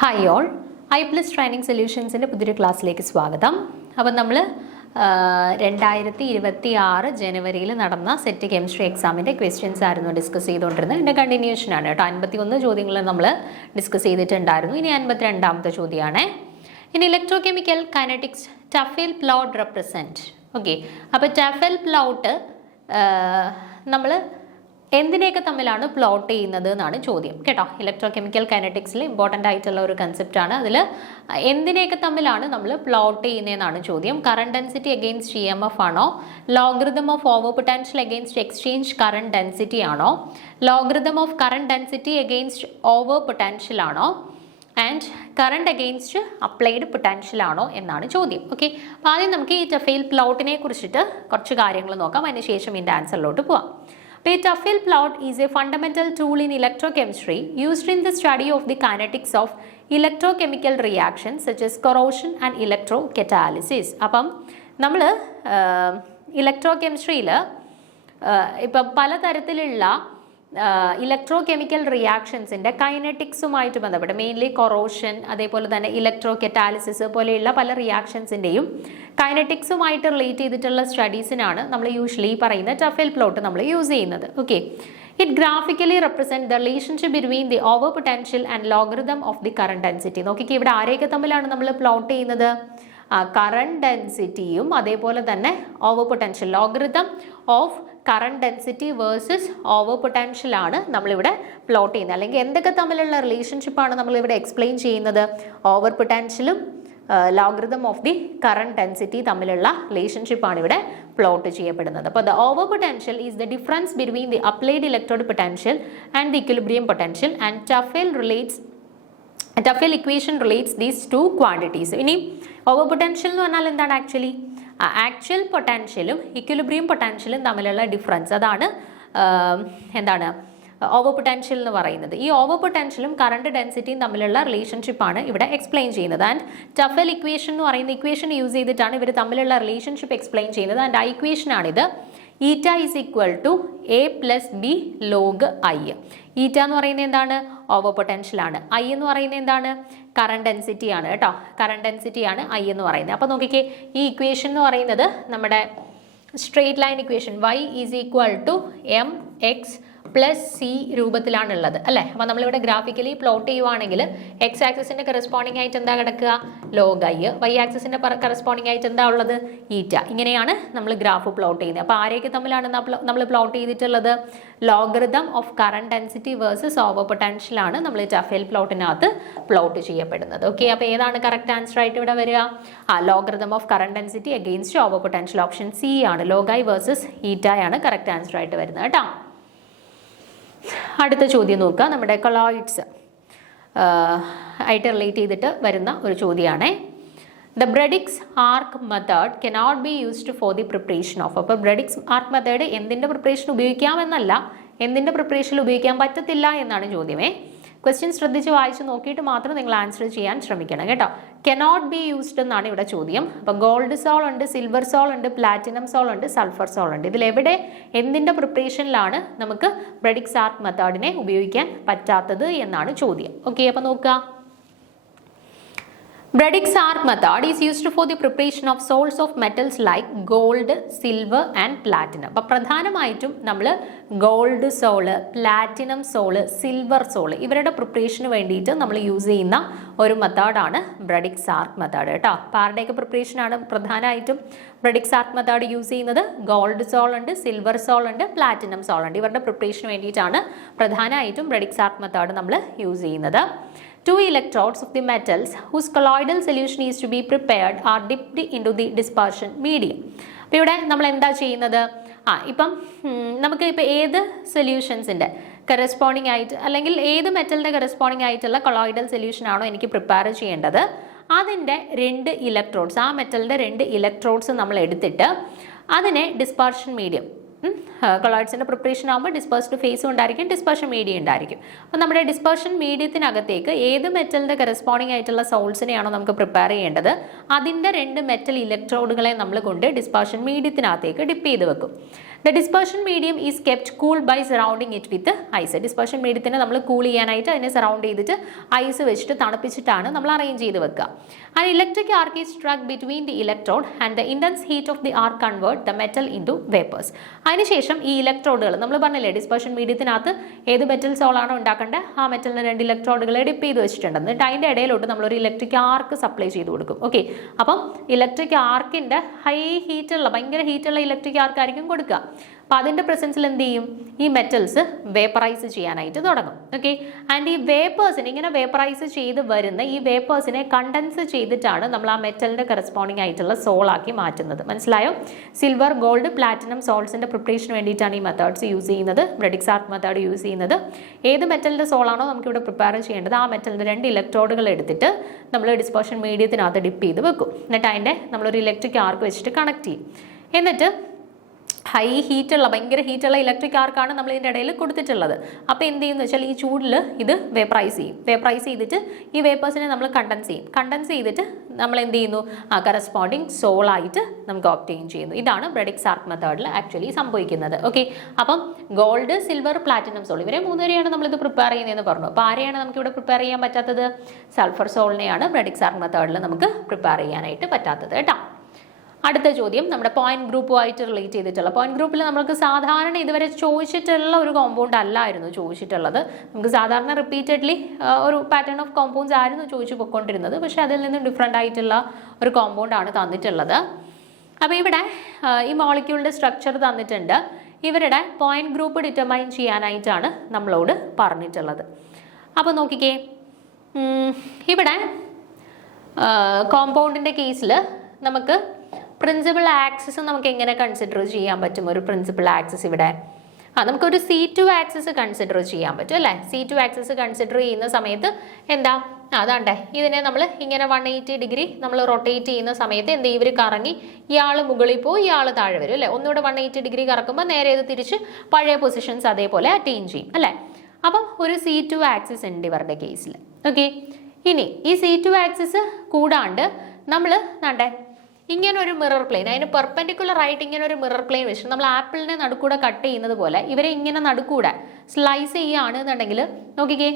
Hi all, I+ training സൊല്യൂഷൻസിൻ്റെ പുതിയൊരു ക്ലാസ്സിലേക്ക് സ്വാഗതം. അപ്പം നമ്മൾ 2026 ജനുവരിയിൽ നടന്ന സെറ്റ് കെമിസ്ട്രി എക്സാമിൻ്റെ ക്വസ്റ്റ്യൻസ് ആയിരുന്നു ഡിസ്കസ് ചെയ്തുകൊണ്ടിരുന്നത്. ഇതിൻ്റെ കണ്ടിന്യൂഷനാണ് കേട്ടോ. 51 ചോദ്യങ്ങൾ നമ്മൾ ഡിസ്കസ് ചെയ്തിട്ടുണ്ടായിരുന്നു. ഇനി 52ാമത്തെ ചോദ്യമാണ്. ഇനി electro chemical kinetics Tafel plot represent. Okay, അപ്പോൾ ടഫേൽ പ്ലോട്ട് നമ്മൾ എന്തിനെയൊക്കെ തമ്മിലാണ് പ്ലോട്ട് ചെയ്യുന്നത് എന്നാണ് ചോദ്യം കേട്ടോ. ഇലക്ട്രോ കെമിക്കൽ കൈനറ്റിക്സിൽ ഇമ്പോർട്ടൻ്റ് ആയിട്ടുള്ള ഒരു കൺസെപ്റ്റാണ്. അതിൽ എന്തിനെയൊക്കെ തമ്മിലാണ് നമ്മൾ പ്ലോട്ട് ചെയ്യുന്നതെന്നാണ് ചോദ്യം. കറണ്ട് ഡെൻസിറ്റി അഗെയിൻസ്റ്റ് EMF ആണോ, logarithm of over potential against exchange current density ആണോ, logarithm of current density against over potential ആണോ, and current against applied potential ആണോ എന്നാണ് ചോദ്യം. ഓക്കെ, അപ്പോൾ ആദ്യം നമുക്ക് ഈ ടഫേൽ പ്ലോട്ടിനെ കുറിച്ചിട്ട് കുറച്ച് കാര്യങ്ങൾ നോക്കാം. അതിന് ശേഷം ഇതിൻ്റെ ആൻസറിലോട്ട് പോവാം. A Tafel plot is a fundamental tool in electrochemistry used in the study of the kinetics of electrochemical reactions such as corrosion and electrocatalysis. അപ്പം നമ്മൾ ഇലക്ട്രോ കെമിസ്ട്രിയിൽ ഇപ്പം പലതരത്തിലുള്ള ഇലക്ട്രോ കെമിക്കൽ റിയാക്ഷൻസിൻ്റെ കൈനറ്റിക്സുമായിട്ട് ബന്ധപ്പെട്ട് മെയിൻലി കൊറോഷൻ, അതേപോലെ തന്നെ ഇലക്ട്രോ കെറ്റാലിസിസ് പോലെയുള്ള പല റിയാക്ഷൻസിൻ്റെയും കൈനറ്റിക്സുമായിട്ട് relate ചെയ്തിട്ടുള്ള സ്റ്റഡീസിനാണ് നമ്മൾ യൂഷ്വലി പറയുന്ന ടഫേൽ പ്ലോട്ട് നമ്മൾ യൂസ് ചെയ്യുന്നത്. Okay, it graphically represent the relationship between the over potential and logarithm of the current density. നോക്കിക്കേ, ഇവിടെ ആരെയൊക്കെ തമ്മിലാണ് നമ്മൾ പ്ലോട്ട് ചെയ്യുന്നത്? കറണ്ട് ഡെൻസിറ്റിയും അതേപോലെ തന്നെ over potential, logarithm of current density versus over potential ആണ് നമ്മളിവിടെ പ്ലോട്ട് ചെയ്യുന്നത്. അല്ലെങ്കിൽ എന്തൊക്കെ തമ്മിലുള്ള റിലേഷൻഷിപ്പാണ് നമ്മളിവിടെ എക്സ്പ്ലെയിൻ ചെയ്യുന്നത്? ഓവർ പൊട്ടൻഷ്യലും logarithm of the current density തമ്മിലുള്ള റിലേഷൻഷിപ്പാണ് ഇവിടെ പ്ലോട്ട് ചെയ്യപ്പെടുന്നത്. അപ്പോൾ the over potential is the difference between the applied electrode potential and the equilibrium potential and Tafel equation relates these two quantities. ഇനി ഓവർ പൊട്ടൻഷ്യൽ എന്ന് പറഞ്ഞാൽ എന്താണ്? ആക്ച്വൽ പൊട്ടൻഷ്യലും ഇക്വിലിബ്രിയം പൊട്ടൻഷ്യലും തമ്മിലുള്ള ഡിഫറൻസ്, അതാണ് എന്താണ് ഓവർ പൊട്ടൻഷ്യൽ എന്ന് പറയുന്നത്. ഈ ഓവർ പൊട്ടൻഷ്യലും കറണ്ട് ഡെൻസിറ്റിയും തമ്മിലുള്ള റിലേഷൻഷിപ്പാണ് ഇവിടെ എക്സ്പ്ലെയിൻ ചെയ്യുന്നത്. ആൻഡ് ടഫേൽ ഇക്വേഷൻ എന്ന് പറയുന്ന ഇക്വേഷൻ യൂസ് ചെയ്തിട്ടാണ് ഇവർ തമ്മിലുള്ള റിലേഷൻഷിപ്പ് എക്സ്പ്ലെയിൻ ചെയ്യുന്നത്. ആൻഡ് ആ ഇക്വേഷനാണിത്. Eta is equal to A + B log I. ഈറ്റ എന്ന് പറയുന്നത് എന്താണ്? ഓവർ പൊട്ടൻഷ്യൽ ആണ്. I എന്ന് പറയുന്നത് എന്താണ്? കറണ്ട് ഡെൻസിറ്റി ആണ് കേട്ടോ. കറണ്ട് ഡെൻസിറ്റി ആണ് I എന്ന് പറയുന്നത്. അപ്പോൾ നോക്കിക്കേ, ഈ ഇക്വേഷൻ എന്ന് പറയുന്നത് നമ്മുടെ straight line equation y is equal to mx + c രൂപത്തിലാണുള്ളത് അല്ലേ. അപ്പോൾ നമ്മളിവിടെ ഗ്രാഫിക്കലി പ്ലോട്ട് ചെയ്യുവാണെങ്കിൽ എക്സ് ആക്സിസിൻ്റെ കറസ്പോണ്ടിങ് ആയിട്ട് എന്താ കിടക്കുക? Log I. വൈ ആക്സിസിൻ്റെ കറസ്പോണ്ടിങ് ആയിട്ട് എന്താ ഉള്ളത്? ഈറ്റ. ഇങ്ങനെയാണ് നമ്മൾ ഗ്രാഫ് പ്ലോട്ട് ചെയ്യുന്നത്. അപ്പോൾ ആരെയൊക്കെ തമ്മിലാണ് നമ്മൾ പ്ലോട്ട് ചെയ്തിട്ടുള്ളത്? Logarithm of current density versus over potential ആണ് നമ്മൾ ടഫേൽ പ്ലോട്ടിനകത്ത് പ്ലോട്ട് ചെയ്യപ്പെടുന്നത്. ഓക്കെ, അപ്പോൾ ഏതാണ് കറക്റ്റ് ആൻസർ ആയിട്ട് ഇവിടെ വരിക? Logarithm of current density against over potential, option C ആണ്. ലോഗ് I വേഴ്സസ് ഈറ്റ ആണ് കറക്റ്റ് ആൻസർ ആയിട്ട് വരുന്നത് കേട്ടോ. അടുത്ത ചോദ്യം നോക്കുക. നമ്മുടെ കൊളോയിഡ്സ് ആയിട്ട് റിലേറ്റ് ചെയ്തിട്ട് വരുന്ന ഒരു ചോദ്യമാണ്. The Bredig's arc method cannot be used for the preparation of. അപ്പോൾ ബ്രെഡിക്സ് ആർക്ക് മെത്തേഡ് എന്തിൻ്റെ പ്രിപ്പറേഷൻ ഉപയോഗിക്കാമെന്നല്ല, എന്തിൻ്റെ പ്രിപ്പറേഷനിൽ ഉപയോഗിക്കാൻ പറ്റത്തില്ല എന്നാണ് ചോദ്യമേ. ക്വസ്റ്റ്യൻ ശ്രദ്ധിച്ച് വായിച്ച് നോക്കിയിട്ട് മാത്രം നിങ്ങൾ ആൻസർ ചെയ്യാൻ ശ്രമിക്കണം കേട്ടോ. കനോട്ട് ബി യൂസ്ഡ് എന്നാണ് ഇവിടെ ചോദ്യം. അപ്പോൾ ഗോൾഡ് സോൾ ഉണ്ട്, സിൽവർ സോൾ ഉണ്ട്, പ്ലാറ്റിനം സോൾ ഉണ്ട്, സൾഫർ സോൾ ഉണ്ട്. ഇതിലെവിടെ എന്തിൻ്റെ പ്രിപ്പറേഷനിലാണ് നമുക്ക് ബ്രെഡിക്സ് ആർക്ക് മെത്തേഡിനെ ഉപയോഗിക്കാൻ പറ്റാത്തത് എന്നാണ് ചോദ്യം. ഓക്കെ, അപ്പോൾ നോക്കുക. Bredik's arc method is used for the preparation of salts of metals like gold, silver and platinum. അപ്പോൾ പ്രധാനമായിട്ടും നമ്മൾ gold sol, platinum sol, silver sol ഇവരുടെ പ്രിപ്പറേഷന് വേണ്ടിയിട്ട് നമ്മൾ യൂസ് ചെയ്യുന്ന ഒരു മെത്തേഡാണ് ബ്രെഡിക്സ് ആർക്ക് മെത്തേഡ് കേട്ടോ. അപ്പോൾ ആരുടെയൊക്കെ പ്രിപ്പറേഷനാണ് പ്രധാനമായിട്ടും ബ്രെഡിക്സ് ആർക്ക് മെത്തേഡ് യൂസ് ചെയ്യുന്നത്? ഗോൾഡ് സോൾ ഉണ്ട്, സിൽവർ സോൾ ഉണ്ട്, പ്ലാറ്റിനം സോൾ ഉണ്ട്. ഇവരുടെ പ്രിപ്പറേഷന് വേണ്ടിയിട്ടാണ് പ്രധാനമായിട്ടും ബ്രെഡിക്സ് ആർക്ക് മെത്തേഡ് നമ്മൾ യൂസ് ചെയ്യുന്നത്. Two electrodes of the metals whose colloidal solution is to be prepared are dipped into the dispersion medium. അപ്പോൾ ഇവിടെ നമ്മൾ എന്താ ചെയ്യുന്നത്? ഇപ്പം നമുക്ക് ഇപ്പോൾ ഏത് സൊല്യൂഷൻസിൻ്റെ കറസ്പോണ്ടിങ് ആയിട്ട് അല്ലെങ്കിൽ ഏത് മെറ്റലിൻ്റെ കറസ്പോണ്ടിങ് ആയിട്ടുള്ള കൊളോയിഡൽ സൊല്യൂഷൻ ആണോ എനിക്ക് പ്രിപ്പയർ ചെയ്യേണ്ടത്, അതിൻ്റെ 2 ഇലക്ട്രോഡ്സ്, ആ മെറ്റലിൻ്റെ 2 ഇലക്ട്രോഡ്സ് നമ്മൾ എടുത്തിട്ട് അതിനെ ഡിസ്പർഷൻ മീഡിയം കൊളോയിഡ്സിൻ്റെ പ്രിപ്പറേഷൻ ആകുമ്പോൾ ഡിസ്പേഴ്സ്ഡ് ഫേസും ഉണ്ടായിരിക്കും, ഡിസ്പെർഷൻ മീഡിയം ഉണ്ടായിരിക്കും. അപ്പോൾ നമ്മുടെ ഡിസ്പെർഷൻ മീഡിയത്തിനകത്തേക്ക് ഏത് മെറ്റലിൻ്റെ കറസ്പോണ്ടിങ് ആയിട്ടുള്ള സോൾസിനെയാണോ നമുക്ക് പ്രിപ്പയർ ചെയ്യേണ്ടത്, അതിൻ്റെ 2 മെറ്റൽ ഇലക്ട്രോഡുകളെ നമ്മൾ കൊണ്ട് ഡിസ്പെർഷൻ മീഡിയത്തിനകത്തേക്ക് ഡിപ്പ് ചെയ്ത് വെക്കും. The dispersion medium is kept cool by surrounding it with ice. Dispersion medium നമ്മൾ കൂൾ ചെയ്യാനായിട്ട് അതിനെ സറൗണ്ട് ചെയ്തിട്ട് ഐസ് വെച്ചിട്ട് തണുപ്പിച്ചിട്ടാണ് നമ്മൾ അറേഞ്ച് ചെയ്ത് വെക്കുക. An electric arc is struck between the electrode and the intense heat of the arc convert the metal into vapors. അതിനുശേഷം ഈ ഇലക്ട്രോഡുകൾ നമ്മൾ പറഞ്ഞില്ലേ ഡിസ്പെർഷൻ മീഡിയത്തിനകത്ത് ഏത് മെറ്റൽ സോളാണോ ഉണ്ടാക്കേണ്ടത് ആ മെറ്റലിന് 2 ഇലക്ട്രോഡുകളെ ഡിപ്പ് ചെയ്ത് വെച്ചിട്ടുണ്ട്. എന്നിട്ട് അതിൻ്റെ ഇടയിലോട്ട് നമ്മളൊരു ഇലക്ട്രിക് ആർക്ക് സപ്ലൈ ചെയ്ത് കൊടുക്കും. ഓക്കെ, അപ്പം ഇലക്ട്രിക് ആർക്കിൻ്റെ ഹൈ ഹീറ്റുള്ള ഭയങ്കര ഹീറ്റുള്ള ഇലക്ട്രിക് ആർക്കായിരിക്കും കൊടുക്കുക. അപ്പോൾ അതിൻ്റെ പ്രസൻസിൽ എന്ത് ചെയ്യും, ഈ മെറ്റൽസ് വേപ്പറൈസ് ചെയ്യാനായിട്ട് തുടങ്ങും. ഓക്കെ, ആൻഡ് ഈ വേപ്പേഴ്സിനെ ഇങ്ങനെ വേപ്പറൈസ് ചെയ്ത് വരുന്ന ഈ വേപ്പേഴ്സിനെ കണ്ടൻസ് ചെയ്തിട്ടാണ് നമ്മൾ ആ മെറ്റലിൻ്റെ കറസ്പോണ്ടിങ് ആയിട്ടുള്ള സോളാക്കി മാറ്റുന്നത്. മനസ്സിലായോ? സിൽവർ, ഗോൾഡ്, പ്ലാറ്റിനം സോൾസിൻ്റെ പ്രിപ്പറേഷന് വേണ്ടിയിട്ടാണ് ഈ മെത്തേഡ്സ് യൂസ് ചെയ്യുന്നത്, ബ്രെഡിക്സ് ആർക്ക് മെത്തേഡ് യൂസ് ചെയ്യുന്നത്. ഏത് മെറ്റലിൻ്റെ സോളാണോ നമുക്കിവിടെ പ്രിപ്പയർ ചെയ്യേണ്ടത് ആ മെറ്റലിൻ്റെ 2 ഇലക്ട്രോഡുകൾ എടുത്തിട്ട് നമ്മൾ ഡിസ്പെർഷൻ മീഡിയത്തിനകത്ത് ഡിപ്പ് ചെയ്ത് വെക്കും. എന്നിട്ട് അതിൻ്റെ നമ്മളൊരു ഇലക്ട്രിക് ആർക്ക് വെച്ചിട്ട് കണക്ട് ചെയ്യും. എന്നിട്ട് ഹൈ ഹീറ്റുള്ള ഭയങ്കര ഹീറ്റുള്ള ഇലക്ട്രിക് ആർക്കാണ് നമ്മൾ ഇതിൻ്റെ ഇടയിൽ കൊടുത്തിട്ടുള്ളത്. അപ്പോൾ എന്ത് ചെയ്യുമെന്ന് വെച്ചാൽ ഈ ചൂടിൽ ഇത് വേപ്പറൈസ് ചെയ്യും. വേപ്പറൈസ് ചെയ്തിട്ട് ഈ വേപ്പേഴ്സിനെ നമ്മൾ കണ്ടൻസ് ചെയ്യും. കണ്ടൻസ് ചെയ്തിട്ട് നമ്മൾ എന്ത് ചെയ്യുന്നു, ആ കറസ്പോണ്ടിങ് സോളായിട്ട് നമുക്ക് ഒബ്റ്റെയിൻ ചെയ്യുന്നു. ഇതാണ് ബ്രെഡിക്സ് ആർക്ക് മെത്തേഡിൽ ആക്ച്വലി സംഭവിക്കുന്നത്. ഓക്കെ, അപ്പം ഗോൾഡ്, സിൽവർ, പ്ലാറ്റിനം സോൾ ഇവരെ 3 വരെയാണ് നമ്മളിത് പ്രിപ്പയർ ചെയ്യുന്നതെന്ന് പറഞ്ഞു. അപ്പോൾ ആരെയാണ് നമുക്കിവിടെ പ്രിപ്പയർ ചെയ്യാൻ പറ്റാത്തത്? സൾഫർ സോളിനെയാണ് ബ്രെഡിക്സ് ആർക്ക് മെത്തേഡിൽ നമുക്ക് പ്രിപ്പയർ ചെയ്യാനായിട്ട് പറ്റാത്തത് കേട്ടോ. അടുത്ത ചോദ്യം നമ്മുടെ പോയിന്റ് ഗ്രൂപ്പുമായിട്ട് റിലേറ്റ് ചെയ്തിട്ടുള്ള പോയിന്റ് ഗ്രൂപ്പിൽ നമുക്ക് സാധാരണ ഇതുവരെ ചോദിച്ചിട്ടുള്ള ഒരു കോമ്പൗണ്ട് അല്ലായിരുന്നു ചോദിച്ചിട്ടുള്ളത്. നമുക്ക് സാധാരണ റിപ്പീറ്റഡ്ലി ഒരു പാറ്റേൺ ഓഫ് കോമ്പൗണ്ട്സ് ആയിരുന്നു ചോദിച്ചു പോയിക്കൊണ്ടിരുന്നത്. പക്ഷേ അതിൽ നിന്നും ഡിഫറെൻ്റ് ആയിട്ടുള്ള ഒരു കോമ്പൗണ്ടാണ് തന്നിട്ടുള്ളത്. അപ്പോൾ ഇവിടെ ഈ മോളിക്യൂളിൻ്റെ സ്ട്രക്ചർ തന്നിട്ടുണ്ട്. ഇവരുടെ പോയിന്റ് ഗ്രൂപ്പ് ഡിറ്റർമൈൻ ചെയ്യാനായിട്ടാണ് നമ്മളോട് പറഞ്ഞിട്ടുള്ളത്. അപ്പോൾ നോക്കിക്കേ, ഇവിടെ കോമ്പൗണ്ടിൻ്റെ കേസിൽ നമുക്ക് പ്രിൻസിപ്പൽ ആക്സിസ് നമുക്ക് എങ്ങനെ കൺസിഡർ ചെയ്യാൻ പറ്റും? ഒരു പ്രിൻസിപ്പൽ ആക്സിസ് ഇവിടെ നമുക്കൊരു C2 ആക്സിസ് കൺസിഡർ ചെയ്യാൻ പറ്റും അല്ലേ? C2 ആക്സിസ് കൺസിഡർ ചെയ്യുന്ന സമയത്ത് എന്താ, അതാണ്ടേ ഇതിനെ നമ്മൾ ഇങ്ങനെ 180 ഡിഗ്രി നമ്മൾ റൊട്ടേറ്റ് ചെയ്യുന്ന സമയത്ത് എന്ത് ചെയ്യും, ഇവർ കറങ്ങി ഇയാൾ മുകളിൽ പോയി ഇയാൾ താഴെ വരും അല്ലേ? ഒന്നുകൂടെ 180 ഡിഗ്രി കറക്കുമ്പോൾ നേരെ ഇത് തിരിച്ച് പഴയ പൊസിഷൻസ് അതേപോലെ അറ്റെയിൻ ചെയ്യും അല്ലേ? അപ്പം ഒരു C2 ആക്സിസ് ഉണ്ട് ഇവരുടെ കേസിൽ. ഓക്കെ, ഇനി ഈ C2 ആക്സിസ് കൂടാണ്ട് നമ്മൾ വേണ്ടേ ഇങ്ങനെ ഒരു മിറർ പ്ലെയിൻ, അതിന് പെർപെൻഡിക്കുലർ ആയിട്ട് ഇങ്ങനെ ഒരു മിറർ പ്ലെയിൻ വെച്ചിട്ട് നമ്മൾ ആപ്പിളിനെ നടുക്കൂടെ കട്ട് ചെയ്യുന്നത് പോലെ ഇവരെ ഇങ്ങനെ നടുക്കൂടെ സ്ലൈസ് ചെയ്യുകയാണെന്നുണ്ടെങ്കിൽ നോക്കിക്കേ,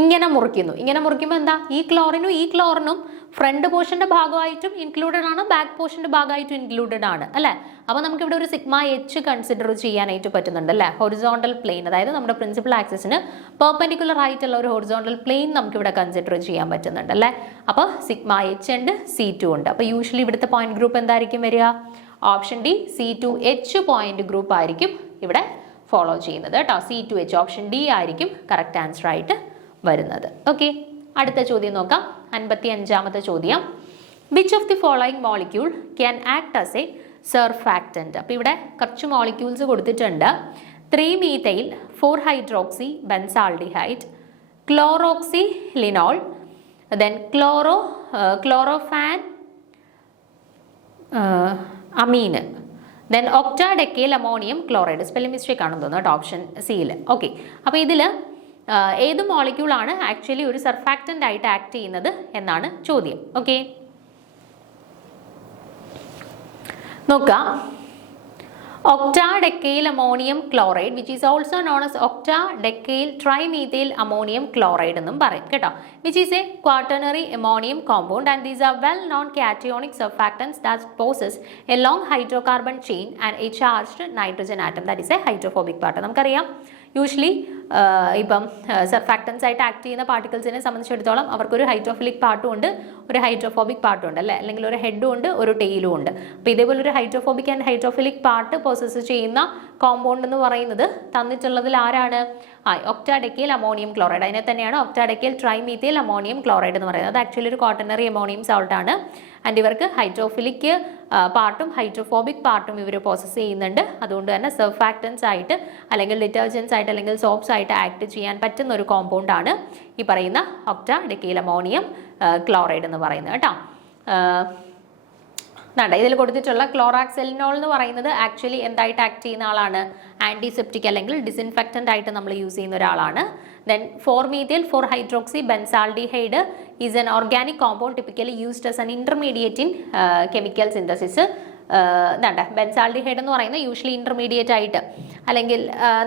ഇങ്ങനെ മുറിക്കുന്നു. ഇങ്ങനെ മുറിക്കുമ്പോൾ എന്താ, ഈ ക്ലോറിനും ഫ്രണ്ട് പോർഷൻ്റെ ഭാഗമായിട്ടും ഇൻക്ലൂഡഡ് ആണ്, ബാക്ക് പോർഷൻ്റെ ഭാഗമായിട്ടും ഇൻക്ലൂഡഡ് ആണ് അല്ലേ? അപ്പോൾ നമുക്കിവിടെ ഒരു സിഗ്മ എച്ച് കൺസിഡർ ചെയ്യാനായിട്ട് പറ്റുന്നുണ്ട് അല്ലേ? ഹൊറിസോണ്ടൽ പ്ലെയിൻ, അതായത് നമ്മുടെ പ്രിൻസിപ്പൽ ആക്സിസിന് പെർപെൻഡിക്കുലർ ആയിട്ടുള്ള ഒരു ഹൊറിസോണ്ടൽ പ്ലെയിൻ നമുക്കിവിടെ കൺസിഡർ ചെയ്യാൻ പറ്റുന്നുണ്ട് അല്ലേ? അപ്പോൾ സിഗ്മ എച്ച് ഉണ്ട്, C2 ഉണ്ട്. അപ്പോൾ യൂഷ്വലി ഇവിടുത്തെ പോയിന്റ് ഗ്രൂപ്പ് എന്തായിരിക്കും വരിക? Option D C2H point group ആയിരിക്കും ഇവിടെ ഫോളോ ചെയ്യുന്നത് കേട്ടോ. C2H ഓപ്ഷൻ ഡി ആയിരിക്കും കറക്റ്റ് ആൻസർ ആയിട്ട് വരുന്നത്. ഓക്കെ, അടുത്ത ചോദ്യം നോക്കാം. 55ാമത്തെ ചോദ്യം, which of the following molecule can act as a surfactant? അപ്പോൾ ഇവിടെ കുറച്ച് മോളിക്യൂൾസ് കൊടുത്തിട്ടുണ്ട്. 3-methyl 4-hydroxy benzaldehyde, chloroxylenol, then chlorphenamine, then octadecyl ammonium chloride. Spelling mistake ആണെന്ന് തോന്നുന്നു കേട്ടോ ഓപ്ഷൻ സിയിൽ. ഓക്കെ, അപ്പോൾ ഇതിൽ ഏത് മോളിക്യൂളാണ് ആക്ച്വലി ഒരു സർഫാക്റ്റൻ്റ് ആയിട്ട് ആക്ട് ചെയ്യുന്നത് എന്നാണ് ചോദ്യം. ഓക്കെ, നോക്കാം. octadecyl ammonium chloride, which is also known as octadecyl trimethyl ammonium chloride എന്നും പറയും കേട്ടോ, which is a quaternary ammonium compound, and these are well known cationic surfactants that possess a long hydrocarbon chain and a charged nitrogen atom, that is a hydrophobic part. നമുക്കറിയാം usually ഇപ്പം സർഫാക്റ്റൻസ് ആയിട്ട് act ചെയ്യുന്ന പാർട്ടിക്കിൾസിനെ സംബന്ധിച്ചിടത്തോളം അവർക്കൊരു hydrophilic പാർട്ടും ഉണ്ട്, ഒരു hydrophobic പാർട്ടും ഉണ്ട് അല്ലേ, അല്ലെങ്കിൽ ഒരു ഹെഡും ഉണ്ട്, ഒരു ടെയിലും ഉണ്ട്. അപ്പോൾ ഇതേപോലെ ഒരു hydrophobic and hydrophilic part process ചെയ്യുന്ന കോമ്പൗണ്ട് എന്ന് പറയുന്നത് തന്നിട്ടുള്ളതിൽ ആരാണ്? ഒക്ടാഡെക്കൈൽ അമോണിയം ക്ലോറൈഡ്. അതിനെ തന്നെയാണ് ഒക്ടാഡെക്കൈൽ ട്രൈമീഥൈൽ അമോണിയം ക്ലോറൈഡ് എന്ന് പറയുന്നത്. അത് ആക്ച്വലി ഒരു ക്വാട്ടർണറി അമോണിയം സോൾട്ട് ആണ്. ആൻഡ് ഇവർക്ക് ഹൈഡ്രോഫിലിക് പാർട്ടും ഹൈഡ്രോഫോബിക് പാർട്ടും ഇവർ പ്രോസസ്സ് ചെയ്യുന്നുണ്ട്. അതുകൊണ്ട് തന്നെ സർഫാക്റ്റൻസ് ആയിട്ട് അല്ലെങ്കിൽ ഡിറ്റർജൻസ് ആയിട്ട് അല്ലെങ്കിൽ സോപ്സ് ആയിട്ട് ആക്ട് ചെയ്യാൻ പറ്റുന്ന ഒരു കോമ്പൗണ്ടാണ് ഈ പറയുന്ന ഒക്ടാഡെക്കൈൽ അമോണിയം ക്ലോറൈഡ് എന്ന് പറയുന്നത് കേട്ടോ. ഇതിൽ കൊടുത്തിട്ടുള്ള ക്ലോറാക്സെലിനോൾ എന്ന് പറയുന്നത് ആക്ച്വലി എന്തായിട്ട് ആക്ട് ചെയ്യുന്ന ആളാണ്? ആന്റിസെപ്റ്റിക് അല്ലെങ്കിൽ ഡിസിൻഫെക്റ്റന്റ് ആയിട്ട് നമ്മൾ യൂസ് ചെയ്യുന്ന ഒരാളാണ്. Then 4-methyl 4-hydroxy benzaldehyde is an organic compound typically used as an intermediate in chemical synthesis. Benzaldehyde എന്ന് പറയുന്നത് യൂഷ്വലി ഇന്റർമീഡിയറ്റ് ആയിട്ട് അല്ലെങ്കിൽ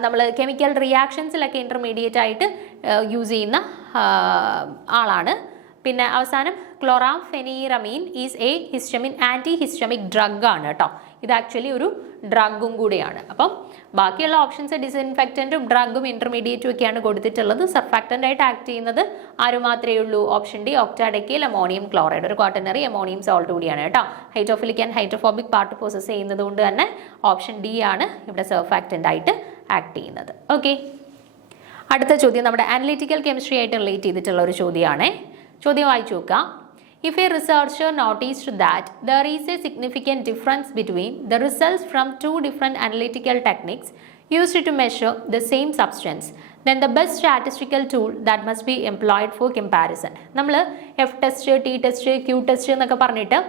നമ്മൾ കെമിക്കൽ റിയാക്ഷൻസിലൊക്കെ ഇന്റർമീഡിയറ്റ് ആയിട്ട് യൂസ് ചെയ്യുന്ന ആളാണ്. പിന്നെ അവസാനം chlorpheniramine is a histamine anti histaminic drug ആണ് കേട്ടോ. ഇത് ആക്ച്വലി ഒരു ഡ്രഗും കൂടിയാണ്. അപ്പം ബാക്കിയുള്ള ഓപ്ഷൻസ് ഡിസിൻഫെക്റ്റൻറ്റും ഡ്രഗും ഇന്റർമീഡിയറ്റും ഒക്കെയാണ് കൊടുത്തിട്ടുള്ളത്. സർഫാക്റ്റൻ്റ് ആയിട്ട് ആക്ട് ചെയ്യുന്നത് ആരും മാത്രമേ ഉള്ളൂ? ഓപ്ഷൻ ഡി ഒക്ടാഡെക്കൈൽ അമോണിയം ക്ലോറൈഡ്, ഒരു ക്വാട്ടർണറി അമോണിയം സോൾട്ട് കൂടിയാണ് കേട്ടോ. Hydrophilic and hydrophobic part poses ചെയ്യുന്നത് കൊണ്ട് തന്നെ ഓപ്ഷൻ ഡി ആണ് ഇവിടെ സർഫാക്റ്റൻ്റ് ആയിട്ട് ആക്ട് ചെയ്യുന്നത്. ഓക്കെ, അടുത്ത ചോദ്യം നമ്മുടെ അനലിറ്റിക്കൽ കെമിസ്ട്രി ആയിട്ട് റിലേറ്റ് ചെയ്തിട്ടുള്ള ഒരു ചോദ്യമാണ്. ചോദ്യം വായിച്ചു നോക്കാം. If a researcher noticed that there is a significant difference between the results from two different analytical techniques used to measure the same substance, then the best statistical tool that must be employed for comparison. നമ്മൾ F test, T test, Q test എന്നൊക്കെ പറഞ്ഞിട്ട്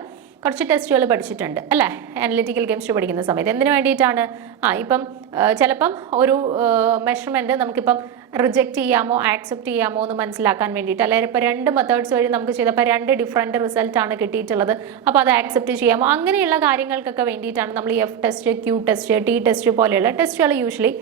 കുറച്ച് ടെസ്റ്റുകൾ പഠിച്ചിട്ടുണ്ട് അല്ലേ analytical chemistry പഠിക്കുന്ന സമയത്ത്. എന്തിനു വേണ്ടിയിട്ടാണ്? ഇപ്പം ചിലപ്പം ഒരു മെഷർമെൻറ്റ് നമുക്കിപ്പം റിജക്റ്റ് ചെയ്യാമോ ആക്സെപ്റ്റ് ചെയ്യാമോ എന്ന് മനസ്സിലാക്കാൻ വേണ്ടിയിട്ട്, അല്ലെങ്കിൽ ഇപ്പോൾ 2 മെത്തേഡ്സ് വഴി നമുക്ക് ചെയ്തപ്പോൾ 2 ഡിഫറൻറ്റ് റിസൾട്ടാണ് കിട്ടിയിട്ടുള്ളത്, അപ്പോൾ അത് ആക്സെപ്റ്റ് ചെയ്യാമോ, അങ്ങനെയുള്ള കാര്യങ്ങൾക്കൊക്കെ വേണ്ടിയിട്ടാണ് നമ്മൾ ഈ F test, Q test, T test പോലെയുള്ള ടെസ്റ്റുകൾ യൂഷ്വലി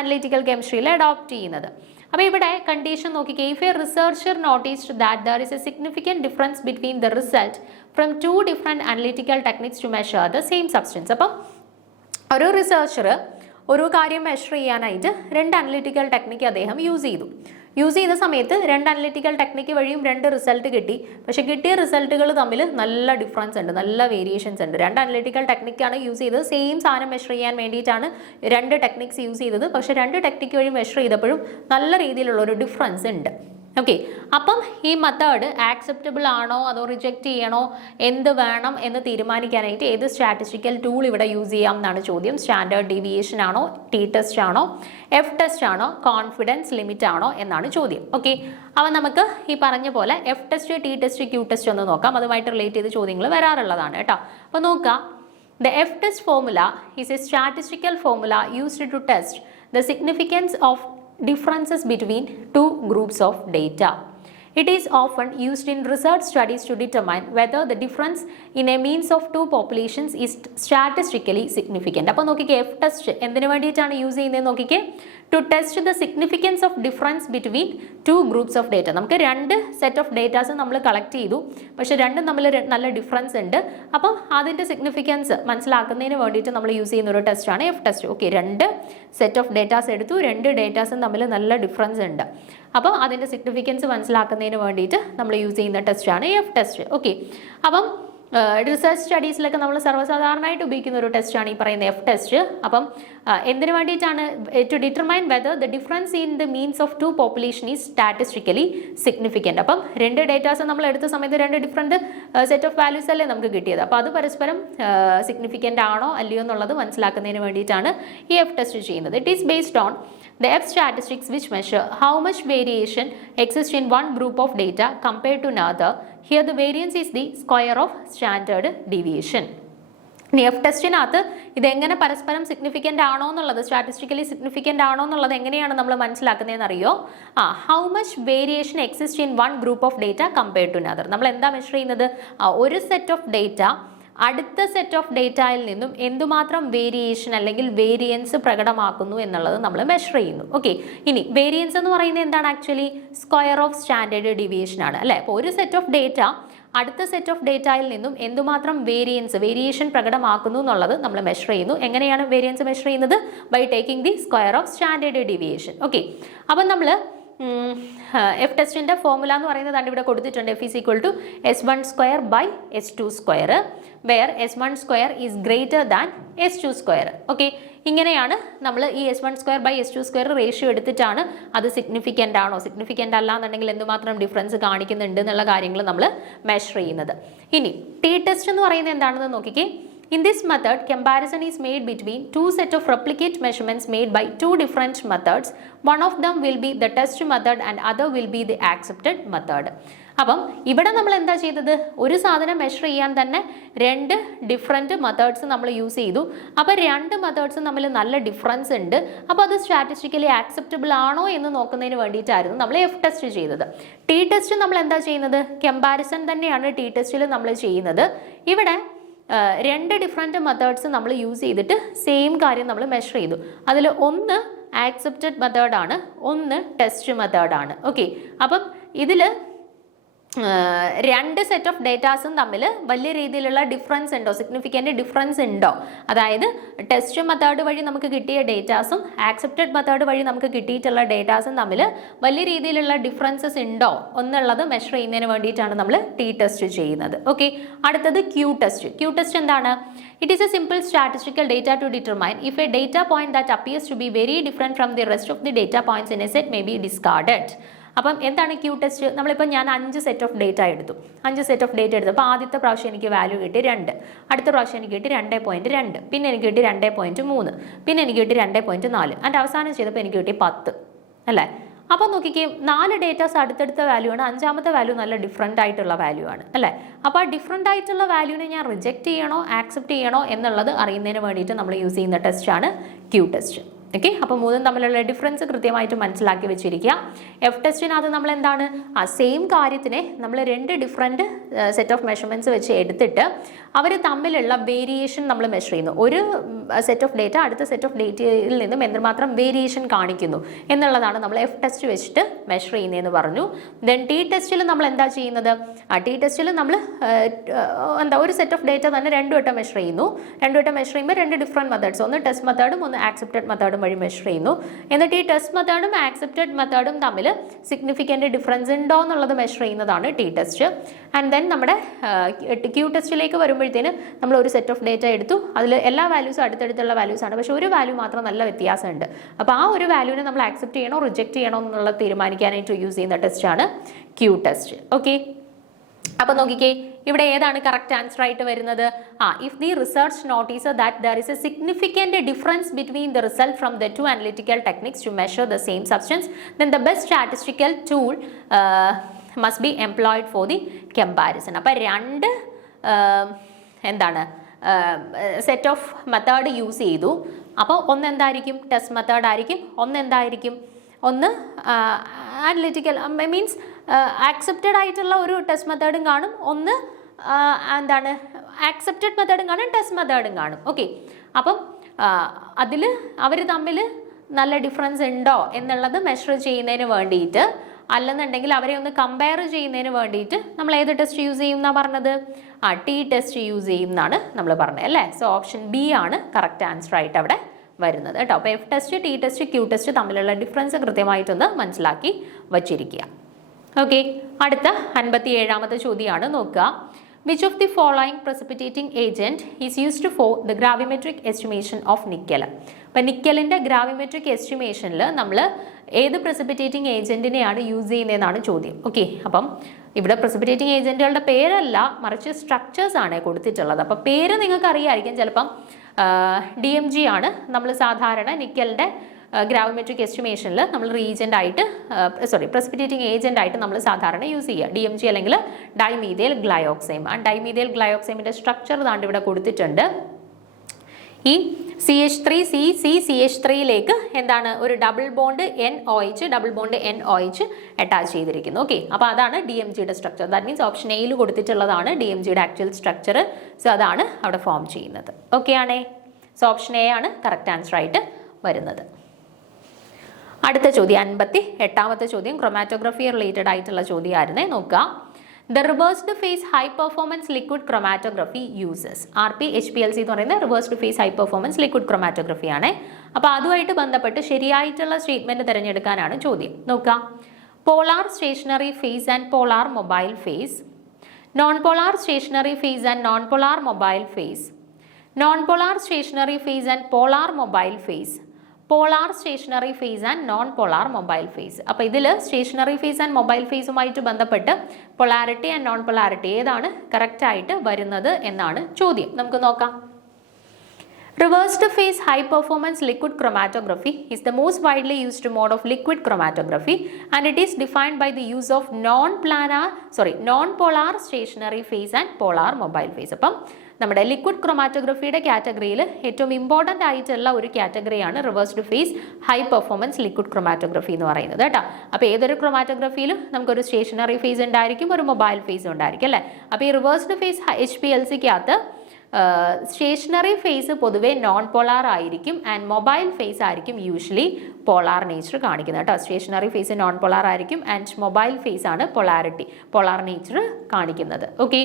അനലിറ്റിക്കൽ കെമിസ്ട്രിയിൽ അഡോപ്റ്റ് ചെയ്യുന്നത്. അപ്പോൾ ഇവിടെ കണ്ടീഷൻ നോക്കിക്കേ. If a researcher noticed that there is a significant difference between the result from 2 different analytical techniques to measure the same substance. അപ്പം ഒരു researcher ഒരു കാര്യം മെഷർ ചെയ്യാനായിട്ട് 2 അനലിറ്റിക്കൽ ടെക്നിക്ക് അദ്ദേഹം യൂസ് ചെയ്ത സമയത്ത് 2 അനലിറ്റിക്കൽ ടെക്നിക്ക് വഴിയും 2 റിസൾട്ട് കിട്ടി. പക്ഷേ കിട്ടിയ റിസൾട്ടുകൾ തമ്മിൽ നല്ല ഡിഫറൻസ് ഉണ്ട്, നല്ല വേരിയേഷൻസ് ഉണ്ട്. 2 അനലിറ്റിക്കൽ ടെക്നിക്കാണ് യൂസ് ചെയ്തത്. സെയിം സാധനം മെഷർ ചെയ്യാൻ വേണ്ടിയിട്ടാണ് 2 ടെക്നിക്സ് യൂസ് ചെയ്തത്. പക്ഷേ 2 ടെക്നിക്ക് വഴി മെഷർ ചെയ്തപ്പോഴും നല്ല രീതിയിലുള്ള ഒരു ഡിഫറൻസ് ഉണ്ട്. ഓക്കെ, അപ്പം ഈ മെത്തേഡ് ആക്സെപ്റ്റബിൾ ആണോ അതോ റിജക്റ്റ് ചെയ്യണോ, എന്ത് വേണം എന്ന് തീരുമാനിക്കാനായിട്ട് ഏത് സ്റ്റാറ്റിസ്റ്റിക്കൽ ടൂൾ ഇവിടെ യൂസ് ചെയ്യാം എന്നാണ് ചോദ്യം. സ്റ്റാൻഡേർഡ് ഡീവിയേഷൻ ആണോ, ടി ടെസ്റ്റ് ആണോ, F ടെസ്റ്റ് ആണോ, കോൺഫിഡൻസ് ലിമിറ്റ് ആണോ എന്നാണ് ചോദ്യം. ഓക്കെ, അപ്പം നമുക്ക് ഈ പറഞ്ഞ പോലെ F test, T test, Q test ഒന്ന് നോക്കാം. അതുമായിട്ട് റിലേറ്റ് ചെയ്ത് ചോദ്യങ്ങൾ വരാറുള്ളതാണ് കേട്ടോ. അപ്പോൾ നോക്കാം. The F test formula is a statistical formula used to test the significance of differences between 2 groups of data. It is often used in research studies to determine whether the difference in a means of 2 populations is statistically significant. അപ്പോൾ നോക്കിക്കേ, F test എന്തിനു വേണ്ടിയിട്ടാണ് use ചെയ്യുന്നത് നോക്കിക്കേ? To test the significance of difference between 2 groups of data. നമുക്ക് 2 set of datas നമ്മൾ collect ചെയ്തു, പക്ഷെ രണ്ടും തമ്മിൽ നല്ല ഡിഫറൻസ് ഉണ്ട്. അപ്പം അതിൻ്റെ സിഗ്നിഫിക്കൻസ് മനസ്സിലാക്കുന്നതിന് വേണ്ടിയിട്ട് നമ്മൾ യൂസ് ചെയ്യുന്ന ഒരു ടെസ്റ്റാണ് F test. Okay, 2 set of datas എടുത്തു, 2 ഡേറ്റാസും തമ്മിൽ നല്ല ഡിഫറൻസ് ഉണ്ട്. അപ്പോൾ അതിൻ്റെ സിഗ്നിഫിക്കൻസ് മനസ്സിലാക്കുന്നതിന് വേണ്ടിയിട്ട് നമ്മൾ യൂസ് ചെയ്യുന്ന ടെസ്റ്റാണ് F ടെസ്റ്റ്. ഓക്കെ, അപ്പം റിസർച്ച് സ്റ്റഡീസിലൊക്കെ നമ്മൾ സർവ്വസാധാരണമായിട്ട് ഉപയോഗിക്കുന്ന ഒരു ടെസ്റ്റാണ് ഈ പറയുന്ന F ടെസ്റ്റ്. അപ്പം എന്തിനു വേണ്ടിയിട്ടാണ്? To determine whether the difference in the means of 2 population is statistically significant. അപ്പം 2 ഡേറ്റാസ് നമ്മൾ എടുത്ത സമയത്ത് 2 ഡിഫറൻറ്റ് സെറ്റ് ഓഫ് വാല്യൂസ് അല്ലേ നമുക്ക് കിട്ടിയത്. അപ്പോൾ അത് പരസ്പരം സിഗ്നിഫിക്കൻ്റ് ആണോ അല്ലയോ എന്നുള്ളത് മനസ്സിലാക്കുന്നതിന് വേണ്ടിയിട്ടാണ് ഈ F ടെസ്റ്റ് ചെയ്യുന്നത്. It is based on the F statistics which measure how much variation exists in one group of data compared to another. Here the variance is the square of standard deviation. ഇനി F ടെസ്റ്റിനകത്ത് ഇതെങ്ങനെ പരസ്പരം significant ആണോ എന്നുള്ളത്, statistically significant ആണോ എന്നുള്ളത് എങ്ങനെയാണ് നമ്മൾ മനസ്സിലാക്കുന്നതെന്ന് അറിയോ? How much variation exist in one group of data compared to another. നമ്മൾ എന്താ മെഷർ ചെയ്യുന്നത്? ഒരു സെറ്റ് ഓഫ് ഡേറ്റ അടുത്ത സെറ്റ് ഓഫ് ഡേറ്റയിൽ നിന്നും എന്തുമാത്രം വേരിയേഷൻ അല്ലെങ്കിൽ വേരിയൻസ് പ്രകടമാക്കുന്നു എന്നുള്ളത് നമ്മൾ മെഷർ ചെയ്യുന്നു. ഓക്കെ, ഇനി വേരിയൻസ് എന്ന് പറയുന്നത് എന്താണ്? Actually square of standard deviation ആണ് അല്ലേ. അപ്പോൾ ഒരു സെറ്റ് ഓഫ് ഡേറ്റ അടുത്ത സെറ്റ് ഓഫ് ഡേറ്റയിൽ നിന്നും എന്തുമാത്രം വേരിയേഷൻ പ്രകടമാക്കുന്നു എന്നുള്ളത് നമ്മൾ മെഷർ ചെയ്യുന്നു. എങ്ങനെയാണ് വേരിയൻസ് മെഷർ ചെയ്യുന്നത്? By taking the square of standard deviation. Okay, അപ്പം നമ്മൾ F ടെസ്റ്റിൻ്റെ ഫോർമുല എന്ന് പറയുന്നത് ഇവിടെ കൊടുത്തിട്ടുണ്ട്. F is equal to S1 square by S2 square where S1 square is greater than S2 square. Okay, ഇങ്ങനെയാണ് നമ്മൾ ഈ S1 square by S2 square ratio എടുത്തിട്ടാണ് അത് സിഗ്നിഫിക്കൻ്റ് ആണോ സിഗ്നിഫിക്കൻ്റ് അല്ല എന്നുണ്ടെങ്കിൽ എന്തുമാത്രം ഡിഫറൻസ് കാണിക്കുന്നുണ്ട് എന്നുള്ള കാര്യങ്ങൾ നമ്മൾ മെഷർ ചെയ്യുന്നത്. ഇനി ടി ടെസ്റ്റ് എന്ന് പറയുന്നത് എന്താണെന്ന് നോക്കിക്കേ. In this method, comparison is made between two sets of replicate measurements made by two different methods. One of them will be the test method and other will be the accepted method. അപ്പം ഇവിടെ നമ്മൾ എന്താ ചെയ്തത്? ഒരു സാധനം measure ചെയ്യാൻ തന്നെ രണ്ട് ഡിഫറെൻറ്റ് മെത്തേഡ്സ് നമ്മൾ യൂസ് ചെയ്തു. അപ്പോൾ രണ്ട് മെത്തേഡ്സും തമ്മിൽ നല്ല ഡിഫറൻസ് ഉണ്ട്. അപ്പോൾ അത് സ്റ്റാറ്റിസ്റ്റിക്കലി ആക്സെപ്റ്റബിൾ ആണോ എന്ന് നോക്കുന്നതിന് വേണ്ടിയിട്ടായിരുന്നു നമ്മൾ എഫ് ടെസ്റ്റ് ചെയ്തത്. ടി ടെസ്റ്റ് നമ്മൾ എന്താ ചെയ്യുന്നത്? കമ്പാരിസൺ തന്നെയാണ് ടി ടെസ്റ്റിൽ നമ്മൾ ചെയ്യുന്നത്. ഇവിടെ രണ്ട് ഡിഫറെൻറ്റ് മെത്തേഡ്സ് നമ്മൾ യൂസ് ചെയ്തിട്ട് സെയിം കാര്യം നമ്മൾ മെഷർ ചെയ്തു. അതിൽ ഒന്ന് ആക്സെപ്റ്റഡ് മെത്തേഡാണ്, ഒന്ന് ടെസ്റ്റ് മെത്തേഡാണ്. ഓക്കെ, അപ്പം ഇതിൽ രണ്ട് സെറ്റ് ഓഫ് ഡേറ്റാസും തമ്മിൽ വലിയ രീതിയിലുള്ള ഡിഫറൻസ് ഉണ്ടോ, സിഗ്നിഫിക്കൻ്റ് ഡിഫറൻസ് ഉണ്ടോ? അതായത് ടെസ്റ്റ് മെത്തേഡ് വഴി നമുക്ക് കിട്ടിയ ഡേറ്റാസും ആക്സെപ്റ്റഡ് മെത്തേഡ് വഴി നമുക്ക് കിട്ടിയിട്ടുള്ള ഡേറ്റാസും തമ്മിൽ വലിയ രീതിയിലുള്ള ഡിഫറൻസസ് ഉണ്ടോ എന്നുള്ളത് മെഷർ ചെയ്യുന്നതിന് വേണ്ടിയിട്ടാണ് നമ്മൾ ടി ടെസ്റ്റ് ചെയ്യുന്നത്. ഓക്കെ, അടുത്തത് ക്യൂ ടെസ്റ്റ്. ക്യൂ ടെസ്റ്റ് എന്താണ്? It is a simple statistical data to determine if a data point that appears to be very different from the rest of the data points in a set may be discarded. അപ്പം എന്താണ് Q test? നമ്മളിപ്പോൾ ഞാൻ 5 set of data എടുത്തു. 5 set of data എടുത്തു. അപ്പോൾ ആദ്യത്തെ പ്രാവശ്യം എനിക്ക് വാല്യൂ കിട്ടി 2, അടുത്ത പ്രാവശ്യം എനിക്ക് കിട്ടി 2.2, പിന്നെ എനിക്ക് കിട്ടി 2.3, പിന്നെ എനിക്ക് കിട്ടി 2.4, അതിൻ്റെ അവസാനം ചെയ്തപ്പോൾ എനിക്ക് കിട്ടി 10 അല്ലേ? അപ്പോൾ നോക്കിക്കേ, 4 ഡേറ്റാസ് അടുത്തടുത്ത വാല്യൂ ആണ്, 5ാമത്തെ വാല്യൂ നല്ല ഡിഫറെൻ്റ് ആയിട്ടുള്ള വാല്യൂ ആണ് അല്ലേ? അപ്പോൾ ആ ഡിഫറെൻ്റ് ആയിട്ടുള്ള വാല്യൂവിനെ ഞാൻ റിജക്റ്റ് ചെയ്യണോ ആക്സെപ്റ്റ് ചെയ്യണോ എന്നുള്ളത് അറിയുന്നതിന് വേണ്ടിയിട്ട് നമ്മൾ യൂസ് ചെയ്യുന്ന ടെസ്റ്റാണ് ക്യൂ ടെസ്റ്റ്. ഓക്കെ, അപ്പോൾ മൂന്നും തമ്മിലുള്ള ഡിഫറൻസ് കൃത്യമായിട്ട് മനസ്സിലാക്കി വെച്ചിരിക്കുക. എഫ് ടെസ്റ്റിനകത്ത് നമ്മൾ എന്താണ്, ആ സെയിം കാര്യത്തിനെ നമ്മൾ 2 ഡിഫറെൻറ്റ് സെറ്റ് ഓഫ് മെഷർമെൻറ്റ്സ് വെച്ച് എടുത്തിട്ട് അവർ തമ്മിലുള്ള വേരിയേഷൻ നമ്മൾ മെഷർ ചെയ്യുന്നു. ഒരു സെറ്റ് ഓഫ് ഡേറ്റ അടുത്ത സെറ്റ് ഓഫ് ഡേറ്റയിൽ നിന്നും എന്തുമാത്രം വേരിയേഷൻ കാണിക്കുന്നു എന്നുള്ളതാണ് നമ്മൾ എഫ് ടെസ്റ്റ് വെച്ചിട്ട് മെഷർ ചെയ്യുന്നതെന്ന് പറഞ്ഞു. ദെൻ ടി ടെസ്റ്റിൽ നമ്മൾ എന്താ ചെയ്യുന്നത്? ടി ടെസ്റ്റിൽ നമ്മൾ ഒരു സെറ്റ് ഓഫ് ഡേറ്റ തന്നെ 2 വട്ടം മെഷർ ചെയ്യുന്നു. 2 വട്ടം മെഷർ ചെയ്യുമ്പോൾ 2 ഡിഫറെൻറ്റ് മെത്തേഡ്സ്, ഒന്ന് ടെസ്റ്റ് മെത്തേഡും ഒന്ന് ആക്സെപ്റ്റഡ് മെത്തേഡും വഴി മെഷർ ചെയ്യുന്നു. എന്നിട്ട് ഈ ടെസ്റ്റ് മെത്തേഡും ആക്സെപ്റ്റഡ് മെത്തേഡും തമ്മിൽ സിഗ്നിഫിക്കൻ്റ് ഡിഫറൻസ് ഉണ്ടോ എന്നുള്ളത് മെഷർ ചെയ്യുന്നതാണ് ടി ടെസ്റ്റ്. ആൻഡ് ദെൻ നമ്മുടെ ക്യൂ ടെസ്റ്റിലേക്ക് വരുമ്പോഴത്തേന് നമ്മൾ ഒരു സെറ്റ് ഓഫ് ഡേറ്റ എടുത്തു, അതിൽ എല്ലാ വാല്യൂസും അടുത്തടുത്തുള്ള വാല്യൂസ് ആണ്, പക്ഷേ ഒരു വാല്യൂ മാത്രം നല്ല വ്യത്യാസമുണ്ട്. അപ്പോൾ ആ ഒരു വാല്യൂവിനെ നമ്മൾ ആക്സെപ്റ്റ് ചെയ്യണോ റിജക്റ്റ് ചെയ്യണോ എന്നുള്ളത് തീരുമാനിക്കാനായിട്ട് യൂസ് ചെയ്യുന്ന ടെസ്റ്റാണ് ക്യൂ ടെസ്റ്റ്. ഓക്കെ, അപ്പോൾ നോക്കിക്കേ, ഇവിടെ ഏതാണ് കറക്റ്റ് ആൻസർ ആയിട്ട് വരുന്നത്? If the research notice that there is a significant difference between the result from the 2 analytical techniques to measure the same substance then the best statistical tool must be employed for the comparison. അപ്പോൾ 2 എന്താണ് set of method use ചെയ്തു. അപ്പോൾ ഒന്ന് എന്തായിരിക്കും? Test method ആയിരിക്കും. ഒന്ന് എന്തായിരിക്കും? ഒന്ന് അനലിറ്റിക്കൽ മീൻസ് ആക്സെപ്റ്റഡ് ആയിട്ടുള്ള ഒരു ടെസ്റ്റ് മെത്തേഡും കാണും, ഒന്ന് എന്താണ് ആക്സെപ്റ്റഡ് മെത്തേഡും കാണും, ടെസ്റ്റ് മെത്തേഡും കാണും. ഓക്കെ, അപ്പം അതിൽ അവർ തമ്മിൽ നല്ല ഡിഫറൻസ് ഉണ്ടോ എന്നുള്ളത് മെഷർ ചെയ്യുന്നതിന് വേണ്ടിയിട്ട്, അല്ലെന്നുണ്ടെങ്കിൽ അവരെ ഒന്ന് കമ്പയർ ചെയ്യുന്നതിന് വേണ്ടിയിട്ട് നമ്മൾ ഏത് ടെസ്റ്റ് യൂസ് ചെയ്യും എന്നാണ് പറഞ്ഞത്? ടി ടെസ്റ്റ് യൂസ് ചെയ്യും എന്നാണ് നമ്മൾ പറഞ്ഞത് അല്ലേ? സോ ഓപ്ഷൻ ബി ആണ് കറക്റ്റ് ആൻസർ ആയിട്ട് അവിടെ വരുന്നത് കേട്ടോ. അപ്പോൾ F test, T test, Q test തമ്മിലുള്ള ഡിഫറൻസ് കൃത്യമായിട്ടൊന്ന് മനസ്സിലാക്കി വച്ചിരിക്കുക. ഓക്കെ, അടുത്ത 57ാമത്തെ ചോദ്യമാണ് നോക്കുക. Which of the following precipitating agent is used for the gravimetric estimation of nickel? അപ്പം നിക്കലിൻ്റെ ഗ്രാവിമെട്രിക് എസ്റ്റിമേഷനിൽ നമ്മൾ ഏത് പ്രസിപ്പിറ്റേറ്റിംഗ് ഏജന്റിനെയാണ് യൂസ് ചെയ്യുന്നതെന്നാണ് ചോദ്യം. ഓക്കെ, അപ്പം ഇവിടെ പ്രസിപ്പിറ്റേറ്റിംഗ് ഏജന്റുകളുടെ പേരല്ല, മറിച്ച് സ്ട്രക്ചേഴ്സ് ആണ് കൊടുത്തിട്ടുള്ളത്. അപ്പോൾ പേര് നിങ്ങൾക്ക് അറിയാമായിരിക്കും, ചിലപ്പം DMG ആണ് നമ്മൾ സാധാരണ നിക്കലിൻ്റെ ഗ്രാവിമെട്രിക് എസ്റ്റിമേഷനിൽ നമ്മൾ റീജൻ്റ് ആയിട്ട് പ്രസിപ്പിറ്റേറ്റിംഗ് ഏജന്റ് ആയിട്ട് നമ്മൾ സാധാരണ യൂസ് ചെയ്യുക DMG അല്ലെങ്കിൽ ഡൈമീഥൈൽ ഗ്ലയോക്സൈം. ആ ഡൈമീഥൈൽ ഗ്ലയോക്സൈമിൻ്റെ സ്ട്രക്ചർ താണ്ട് ഇവിടെ കൊടുത്തിട്ടുണ്ട്. ഈ CH3CCCH3യിലേക്ക് എന്താണ് ഒരു ഡബിൾ ബോണ്ട് NOH അറ്റാച്ച് ചെയ്തിരിക്കുന്നു. ഓക്കെ, അപ്പോൾ അതാണ് DMGയുടെ സ്ട്രക്ചർ. ദാറ്റ് മീൻസ് ഓപ്ഷൻ എയിൽ കൊടുത്തിട്ടുള്ളതാണ് DMGയുടെ ആക്ച്വൽ സ്ട്രക്ചർ. സോ അതാണ് അവിടെ ഫോം ചെയ്യുന്നത്. ഓക്കെ ആണേ? സോ ഓപ്ഷൻ എ ആണ് കറക്റ്റ് ആൻസർ ആയിട്ട് വരുന്നത്. അടുത്ത ചോദ്യം 58ാമത്തെ ചോദ്യം ക്രൊമാറ്റോഗ്രഫി റിലേറ്റഡ് ആയിട്ടുള്ള ചോദ്യമായിരുന്നേ. നോക്കുക. The reversed phase high performance liquid chromatography uses RP-HPLC എന്ന് പറയുന്ന reversed phase high performance liquid chromatography ആണ്. അപ്പോൾ അതുമായിട്ട് ബന്ധപ്പെട്ട് ശരിയായിട്ടുള്ള സ്റ്റേറ്റ്മെന്റ് തിരഞ്ഞെടുക്കാനാണ് ചോദ്യം. നോക്കുക. Polar stationary phase and polar mobile phase, non polar stationary phase and non polar mobile phase, non polar stationary phase and polar mobile phase, polar stationary phase and non polar mobile phase. അപ്പോൾ ഇതിൽ stationary phase and mobile ഫേസുമായിട്ട് ബന്ധപ്പെട്ട് polarity and non polarity ഏതാണ് correct ആയിട്ട് വരുന്നത് എന്നാണ് ചോദ്യം. നമുക്ക് നോക്കാം. Reversed phase high performance liquid chromatography is the most widely used mode of liquid chromatography, and it is defined by the use of non-polar stationary phase and polar mobile phase. അപ്പം നമ്മുടെ liquid ക്രൊമാറ്റോഗ്രഫിയുടെ കാറ്റഗറിയിൽ ഏറ്റവും important ആയിട്ടുള്ള ഒരു കാറ്റഗറിയാണ് reversed phase high performance liquid chromatography എന്ന് പറയുന്നത് കേട്ടോ. അപ്പോൾ ഏതൊരു ക്രൊമാറ്റോഗ്രഫിയിലും നമുക്കൊരു സ്റ്റേഷനറി ഫേസ് ഉണ്ടായിരിക്കും, ഒരു മൊബൈൽ ഫേസ് ഉണ്ടായിരിക്കും അല്ലേ. അപ്പോൾ ഈ റിവേഴ്സ്ഡ് ഫേസ് HPLCക്കകത്ത് സ്റ്റേഷനറി ഫേസ് പൊതുവേ നോൺ പോളാർ ആയിരിക്കും ആൻഡ് മൊബൈൽ ഫേസ് ആയിരിക്കും യൂഷ്വലി പോളാർ നേച്ചർ കാണിക്കുന്നത് കേട്ടോ. സ്റ്റേഷനറി ഫേസ് നോൺ പോളാർ ആയിരിക്കും ആൻഡ് മൊബൈൽ ഫേസ് ആണ് പോളാർ നേച്ചർ കാണിക്കുന്നത്. Okay,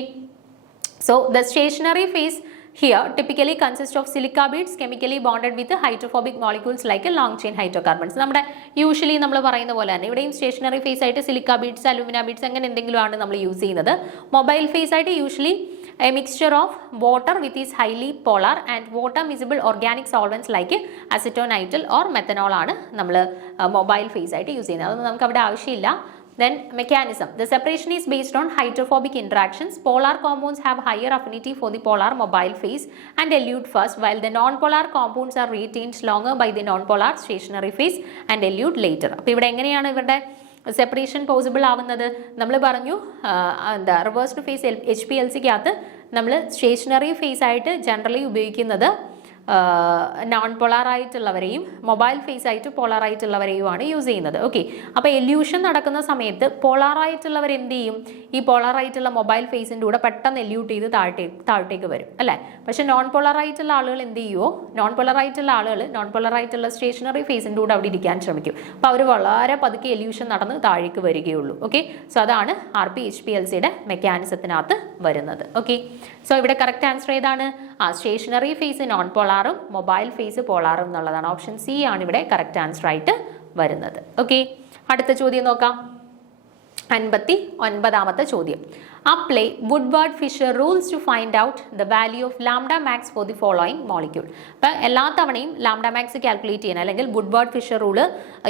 so the stationary phase here typically consists of silica beads chemically bonded with hydrophobic molecules like a long chain hydrocarbons. നമ്മുടെ usually നമ്മൾ പറയുന്ന പോലെ തന്നെ ഇവിടെയും stationary phase ആയിട്ട് സിലിക്ക ബീഡ്സ്, അലുമിന ബീഡ്സ് അങ്ങനെ എന്തെങ്കിലും ആണ് നമ്മൾ യൂസ് ചെയ്യുന്നത്. മൊബൈൽ ഫേസ് ആയിട്ട് usually a mixture of water which is highly polar and water miscible organic solvents like acetonitrile or methanol ആണ് നമ്മൾ മൊബൈൽ ഫേസ് ആയിട്ട് യൂസ് ചെയ്യുന്നത്. അതൊന്നും നമുക്ക് അവിടെ ആവശ്യമില്ല. Then mechanism. The separation is based on hydrophobic interactions. Polar compounds have higher affinity for the polar mobile phase and elute first, while the non-polar compounds are retained longer by the non-polar stationary phase and elute later. അപ്പോൾ ഇവിടെ എങ്ങനെയാണ് ഇവരുടെ separation possible ആവുന്നത്? നമ്മൾ പറഞ്ഞു എന്താ reversed face HPLCക്കകത്ത് നമ്മൾ stationary phase ആയിട്ട് ജനറലി ഉപയോഗിക്കുന്നത് നോൺ പോളാർ ആയിട്ടുള്ളവരെയും മൊബൈൽ ഫേസ് ആയിട്ട് പോളാർ ആയിട്ടുള്ളവരെയുമാണ് യൂസ് ചെയ്യുന്നത്. ഓക്കെ, അപ്പോൾ എല്യൂഷൻ നടക്കുന്ന സമയത്ത് പോളാർ ആയിട്ടുള്ളവർ എന്ത് ചെയ്യും? ഈ പോളാർ ആയിട്ടുള്ള മൊബൈൽ ഫേസിൻ്റെ കൂടെ പെട്ടെന്ന് എല്യൂട്ട് ചെയ്ത് താഴത്തേക്ക് വരും അല്ലേ. പക്ഷേ നോൺ പോളാർ ആയിട്ടുള്ള ആളുകൾ എന്ത് ചെയ്യുമോ? നോൺ പോളാർ ആയിട്ടുള്ള സ്റ്റേഷനറി ഫേസിൻ്റെ കൂടെ അവിടെ ഇരിക്കാൻ ശ്രമിക്കും. അപ്പോൾ അവർ വളരെ പതുക്കെ എല്യൂഷൻ നടന്ന് താഴേക്ക് വരികയുള്ളൂ. ഓക്കെ, സോ അതാണ് RP-HPLCയുടെ മെക്കാനിസത്തിനകത്ത് വരുന്നത്. ഓക്കെ, സോ ഇവിടെ കറക്റ്റ് ആൻസർ ഏതാണ്? സ്റ്റേഷനറി ഫേസ് നോൺ പോളാറും മൊബൈൽ ഫേസ് പോളാറും എന്നുള്ളതാണ്. ഓപ്ഷൻ സി ആണ് ഇവിടെ കറക്റ്റ് ആൻസർ ആയിട്ട് വരുന്നത്. ഓക്കെ, അടുത്ത ചോദ്യം നോക്കാം. 59ാമത്തെ ചോദ്യം. Apply Woodward-Fisher rules to find out the value of lambda max for the following molecule. അപ്പോൾ എല്ലാ തവണയും ലാംഡ മാക്സ് കാൽക്കുലേറ്റ് ചെയ്യാൻ അല്ലെങ്കിൽ വുഡ്വാർഡ്-ഫിഷർ റൂള്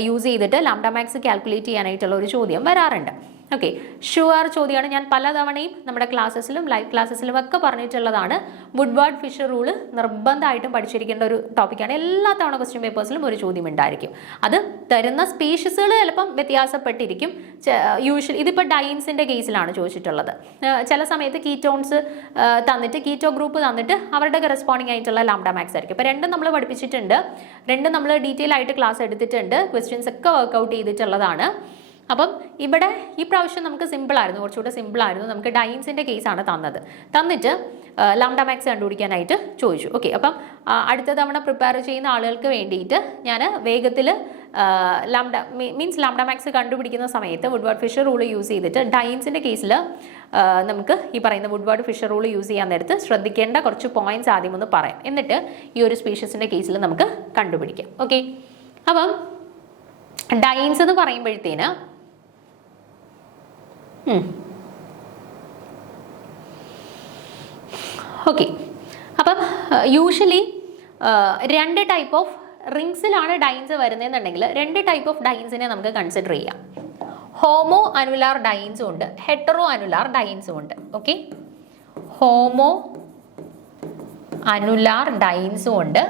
യൂസ് ചെയ്തിട്ട് ലാംഡ മാക്സ് കാൽക്കുലേറ്റ് ചെയ്യാനായിട്ടുള്ള ഒരു ചോദ്യം വരാറുണ്ട്. ഓക്കെ, ഷുവർ ചോദ്യമാണ്. ഞാൻ പലതവണയും നമ്മുടെ ക്ലാസ്സസിലും ലൈവ് ക്ലാസ്സസിലും ഒക്കെ പറഞ്ഞിട്ടുള്ളതാണ്. വുഡ്വാർഡ്-ഫിഷർ റൂള് നിർബന്ധമായിട്ടും പഠിച്ചിരിക്കേണ്ട ഒരു ടോപ്പിക്കാണ്. എല്ലാ തവണ ക്വസ്റ്റ്യൻ പേപ്പേഴ്സിലും ഒരു ചോദ്യം ഉണ്ടായിരിക്കും. അത് തരുന്ന സ്പീഷീസുകൾ ചിലപ്പം വ്യത്യാസപ്പെട്ടിരിക്കും. യൂഷ്വലി ഇതിപ്പോൾ ഡൈൻസിൻ്റെ കേസിലാണ് ചോദിച്ചിട്ടുള്ളത്. ചില സമയത്ത് കീറ്റോൺസ് തന്നിട്ട് കീറ്റോ ഗ്രൂപ്പ് തന്നിട്ട് അവരുടെ കറസ്പോണ്ടിങ് ആയിട്ടുള്ള ലാംഡ മാക്സ് ആയിരിക്കും. ഇപ്പോൾ രണ്ടും നമ്മൾ പഠിപ്പിച്ചിട്ടുണ്ട്, രണ്ടും നമ്മൾ ഡീറ്റെയിൽ ആയിട്ട് ക്ലാസ് എടുത്തിട്ടുണ്ട്, ക്വസ്റ്റ്യൻസ് ഒക്കെ വർക്കൗട്ട് ചെയ്തിട്ടുള്ളതാണ്. അപ്പം ഇവിടെ ഈ പ്രാവശ്യം നമുക്ക് സിമ്പിളായിരുന്നു, കുറച്ചുകൂടെ സിമ്പിളായിരുന്നു. നമുക്ക് ഡൈൻസിൻ്റെ കേസാണ് തന്നിട്ട് ലാംഡ മാക്സ് കണ്ടുപിടിക്കാനായിട്ട് ചോദിച്ചു. ഓക്കെ, അപ്പം അടുത്ത തവണ പ്രിപ്പയർ ചെയ്യുന്ന ആളുകൾക്ക് വേണ്ടിയിട്ട് ഞാൻ വേഗത്തിൽ ലാംഡ മാക്സ് കണ്ടുപിടിക്കുന്ന സമയത്ത് വുഡ്വാർഡ്-ഫിഷർ റൂൾ യൂസ് ചെയ്തിട്ട് ഡൈൻസിൻ്റെ കേസിൽ നമുക്ക് ഈ പറയുന്ന വുഡ്വാർഡ്-ഫിഷർ റൂൾ യൂസ് ചെയ്യാൻ നേരത്ത് ശ്രദ്ധിക്കേണ്ട കുറച്ച് പോയിന്റ്സ് ആദ്യം ഒന്ന് പറയാം. എന്നിട്ട് ഈ ഒരു സ്പീഷീസിൻ്റെ കേസിൽ നമുക്ക് കണ്ടുപിടിക്കാം. ഓക്കെ, അപ്പം ഡൈൻസ് എന്ന് പറയുമ്പോഴത്തേന് ഓക്കെ, അപ്പം യൂഷ്വലി രണ്ട് ടൈപ്പ് ഓഫ് റിങ്സിലാണ് ഡൈൻസ് വരുന്നതെന്നുണ്ടെങ്കിൽ രണ്ട് ടൈപ്പ് ഓഫ് ഡൈൻസിനെ നമുക്ക് കൺസിഡർ ചെയ്യാം. ഹോമോ അനുലാർ ഡൈൻസും ഉണ്ട്, ഹെറ്ററോ അനുലാർ ഡൈൻസും ഉണ്ട്. ഓക്കെ, ഹോമോ അനുലാർ ഡൈൻസും ഉണ്ട്,